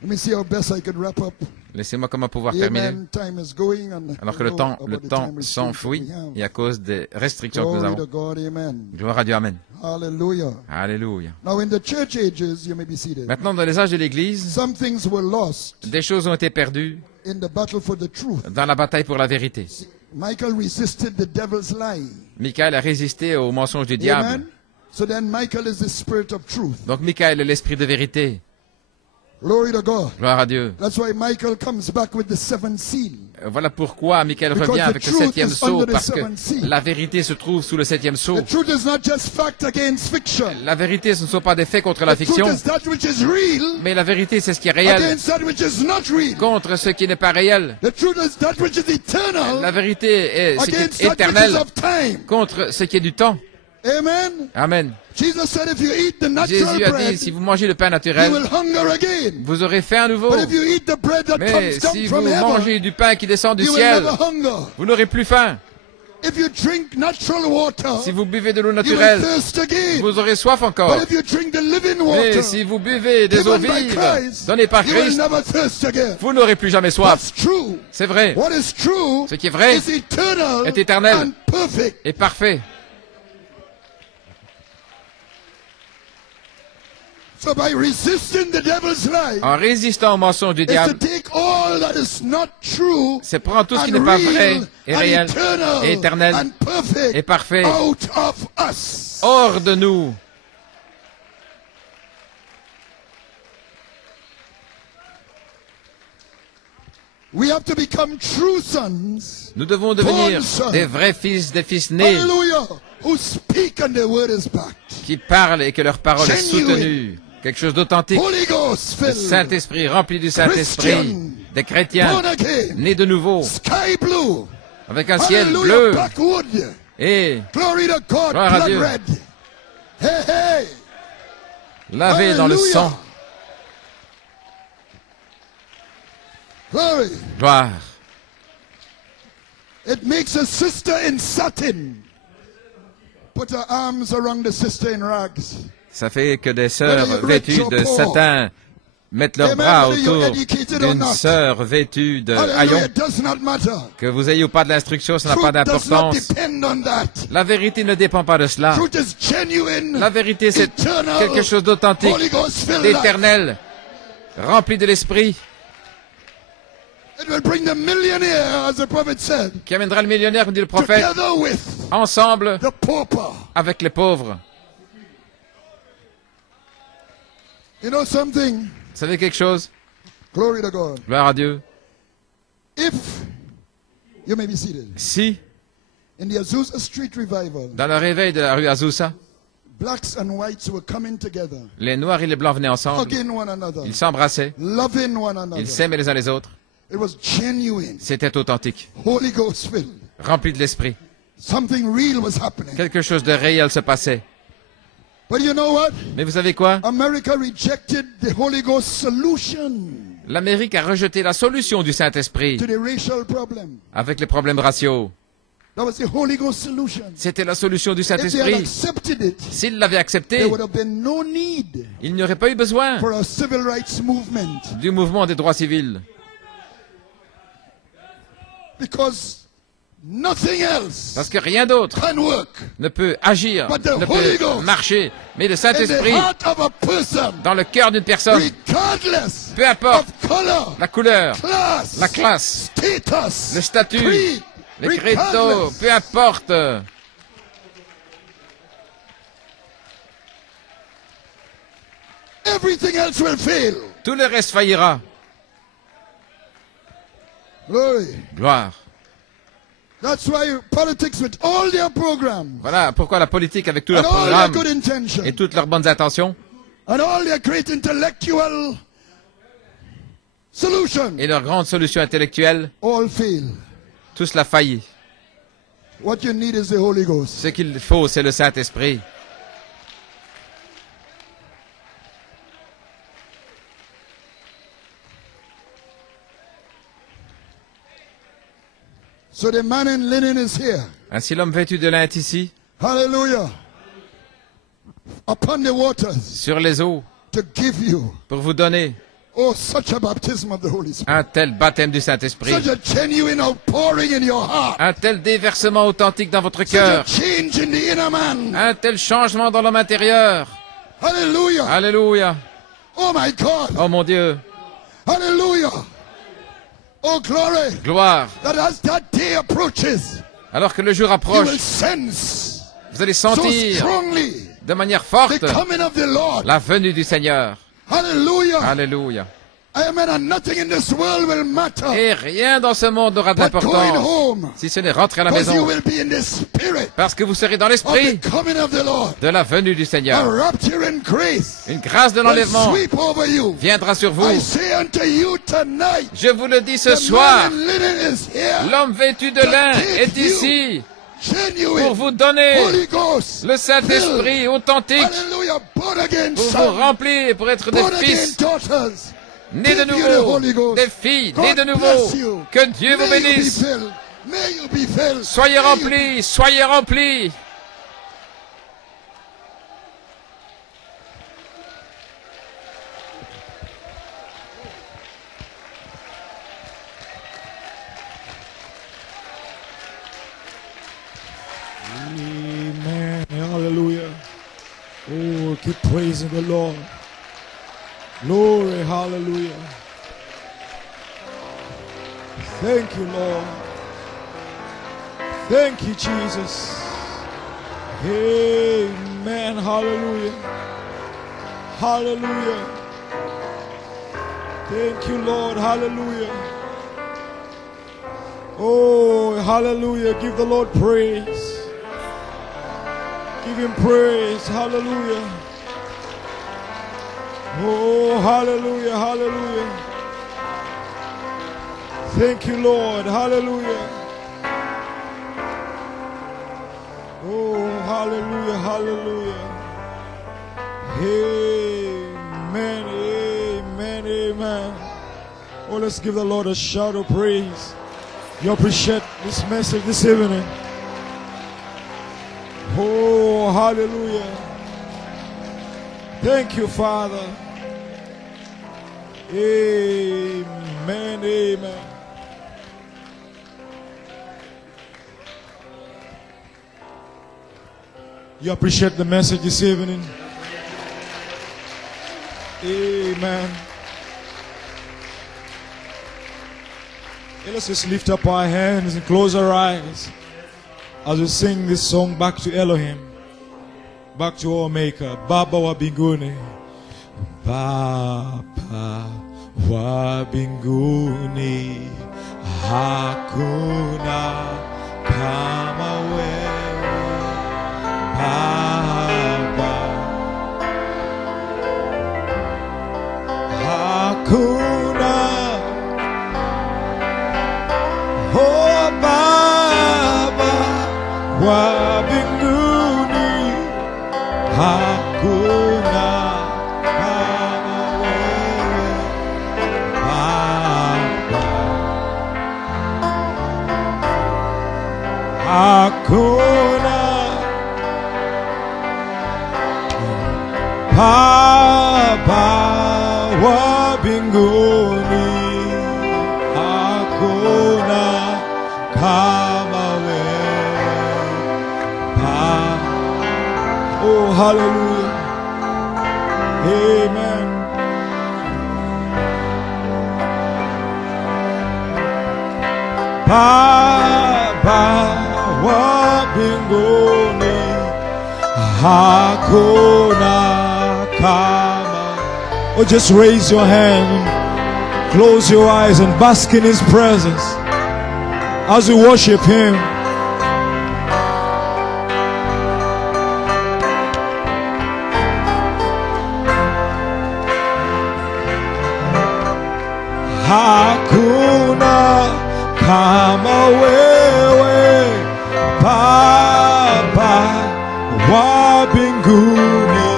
Let me see how best I could wrap up. Laissez-moi comment pouvoir terminer. Amen. Time is going and Alors que I le know temps, about le the temps time restraints s'enfuit that we have. et à cause des restrictions que nous Glory to avons. God, amen. Gloire à Dieu, Amen. Hallelujah. Alléluia. Now in the church ages, you may be seated. Maintenant, dans les âges de l'Église, Some things were lost des choses ont été perdues in the battle for the truth. dans la bataille pour la vérité. Michael resisted the devil's lie. Michael a résisté au mensonge du diable. Amen. So then Michael is the spirit of truth. Donc Michael est l'esprit de vérité. Glory to God. Gloire à Dieu. That's why Michael comes back with the seventh seal. Voilà pourquoi Michael Because revient the avec le truth septième is sceau, under the parce que seventh seal. la vérité se trouve sous le septième sceau. The truth is not just fact against fiction. La vérité, ce ne sont pas des faits contre la The truth fiction, is that which is real mais la vérité, c'est ce qui est réel against that which is not real. contre ce qui n'est pas réel. The truth is that which is eternal La vérité est ce qui against est that which is éternel of time. contre ce qui est du temps. Amen. Amen. Jesus said if you eat the natural Jésus a dit, bread, si vous mangez le pain you naturel, will hunger again. vous aurez faim à nouveau. But if you eat the bread that Mais comes down si vous from heaven, mangez du pain qui descend du you will ciel, never hunger. vous n'aurez plus faim. If you drink natural water, Si vous buvez de l'eau you will naturelle, thirst again. vous aurez soif encore. But if you drink the living Mais water, si vous buvez des eaux given by vives Christ, données par you will Christ, never thirst again. vous n'aurez plus jamais soif. That's true. C'est vrai. What is true Ce qui est vrai is eternal est éternel. and perfect. Et parfait. So by resisting the devil's lie, En résistant au mensonge du is to diable, take all that is not true c'est prendre tout ce qui and n'est pas real vrai et and réel eternal et éternel and perfect et parfait out of us. hors de nous. We have to become true sons. Nous devons devenir Born son. des vrais fils, des fils nés Hallelujah. Who speak and the word is backed. qui parlent et que leur parole est Genuine. soutenue. Quelque chose d'authentique. Holy Ghost Le filled. Saint-Esprit, rempli du Saint-Esprit. Christian. Des chrétiens Born again. nés de nouveau, Sky blue. avec un ciel Hallelujah. bleu Backwood. et Glory to God. Gloire à Blood Dieu. red. Hey, hey. lavé dans le Hallelujah. sang. Glory. Gloire. It makes a sister in satin put her arms around the sister in rags. Ça fait que des sœurs Whether you're vêtues rich or de poor. satin mettent leurs Amen. bras Whether you're autour educated or d'une not. sœur vêtue de Hallelujah. haillons. It does not matter. Que vous ayez ou pas de l'instruction, ça n'a pas Truth does not d'importance. depend on that. La vérité ne dépend pas de cela. Truth is genuine. La vérité, c'est eternal, quelque chose d'authentique, Holy Ghost filled. d'éternel, rempli de l'Esprit, It will bring the millionaire, as the prophet said, qui amènera le millionnaire, comme dit le prophète, together with ensemble the pauper. avec les pauvres. You know something? Vous savez quelque chose? Glory to God. Gloire à Dieu. If you may be seated Si, in the Azusa Street revival, dans le réveil de la rue Azusa, blacks and whites were coming together, les Noirs et les Blancs venaient ensemble, hugging one another, ils s'embrassaient, loving one another. ils s'aimaient les uns les autres. It was genuine, C'était authentique, Holy Ghost filled. rempli de l'Esprit. Something real was happening. Quelque chose de réel se passait. But you know what? Mais vous savez quoi? America rejected the Holy Ghost solution L'Amérique a rejeté la solution du Saint-Esprit to the racial problem. avec les problèmes raciaux. That was the Holy Ghost solution. C'était la solution du If they had Saint-Esprit. accepted it, S'ils l'avaient accepté, there would have been no need il n'y aurait pas eu besoin for a civil rights movement, du mouvement des droits civils. because nothing else Parce que rien d'autre can work ne peut agir, But the ne Holy peut Ghost marcher. Mais le in the Saint-Esprit, heart of a person, dans le cœur d'une personne, regardless peu importe of color, la couleur, class, la classe, status, le statut, creed, les credos, regardless. peu importe. Everything else will fail. Tout le reste faillira. Glory. Gloire. That's why politics with all their programs Voilà pourquoi la politique, avec tous and leurs all their programmes good intentions et toutes leurs bonnes intentions and all their great intellectual solutions et leurs grandes solutions intellectuelles, all fail. tout cela faillit. What you need is the Holy Ghost. Ce qu'il faut, c'est le Saint-Esprit. So the man in linen is here. Ainsi l'homme vêtu de lin est ici, Hallelujah. Upon the waters sur les eaux, to give you, pour vous donner oh, such a baptism of the Holy Spirit. un tel baptême du Saint-Esprit, Such a genuine outpouring in your heart. un tel déversement authentique dans votre Such a cœur, change in the inner man. un tel changement dans l'homme intérieur. Hallelujah. Alléluia. Oh my God. Oh mon Dieu. Hallelujah. Oh glory. Gloire. That as that day approaches, Alors que le jour you will approche, sense vous allez so sentir strongly de manière the forte coming of the Lord. la venue du Seigneur. Hallelujah. Alléluia. Amen. And nothing in this world will matter Et rien dans ce monde n'aura but going d'importance home. si ce n'est rentrer à la Because you maison. will be in the spirit Parce que vous serez dans of l'esprit the coming of the Lord. de la venue du A Seigneur. rapture in grace Une grâce de will l'enlèvement sweep over you. viendra sur vous. I say unto you tonight, Je vous le dis ce the soir, man in linen is here. l'homme vêtu de lin est ici pour Genuine vous donner Holy Ghost. le Saint-Esprit authentique, Hallelujah. Born again pour vous sons. remplir, pour être des Born again fils daughters. nés de Give you the Holy nouveau, Ghost. des filles God nées de nouveau. bless you. Que Dieu vous May you be bénisse. filled. May you be filled. Soyez May you remplis, soyez remplis. Amen. Hallelujah. Oh, keep praising the Lord. Glory. Hallelujah. Thank you, Lord. Thank you, Jesus. Amen. Hallelujah. Hallelujah. Thank you, Lord. Hallelujah. Oh, hallelujah. Give the Lord praise. Give him praise. Hallelujah. Oh, hallelujah. Hallelujah. Thank you, Lord. Hallelujah. Oh, hallelujah. Hallelujah. Amen. Amen. Amen. Oh, let's give the Lord a shout of praise. You appreciate this message this evening. Oh, hallelujah. Thank you, Father. Amen. Amen. You appreciate the message this evening. Amen. Hey, let's just lift up our hands and close our eyes as we sing this song back to Elohim, back to our Maker. Baba wa binguni, Baba wa binguni, hakuna kama wewe, Baba, hakuna. Oh Baba wa mbinguni, hakuna kama wewe Baba. Hakuna Baba wa mbinguni, hakuna kama wewe Baba. Oh, hallelujah. Amen. Baba wa mbinguni, hakuna kama. Oh, just raise your hand, close your eyes and bask in His presence as we worship Him. Hakuna kama wewe Baba wa mbinguni,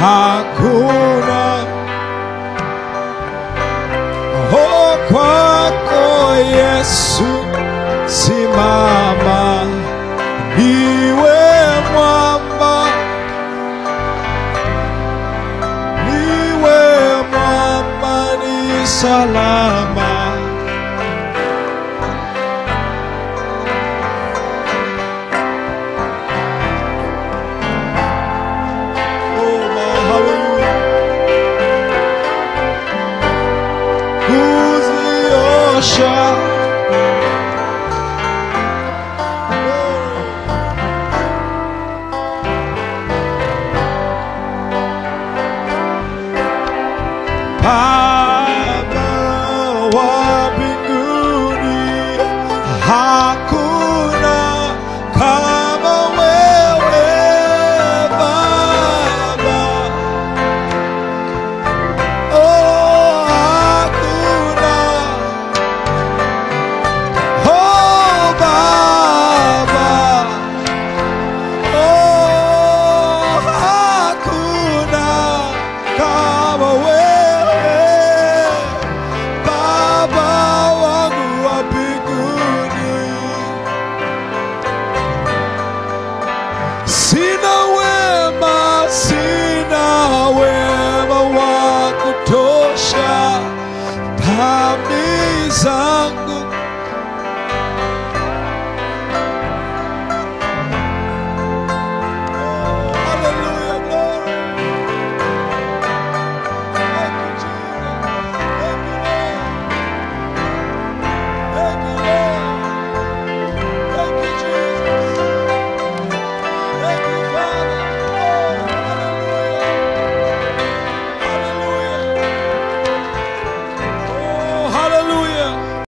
hakuna. Oh, kwako Yesu simama, niwe mwamba, niwe mwamba, ni salama. Baba wa mbinguni, hakuna kama wewe Baba. Oh, hakuna. Oh, Baba. Oh, hakuna kama wewe Baba wangu wa mbinguni. Sina wema wa kutosha, dhambi zangu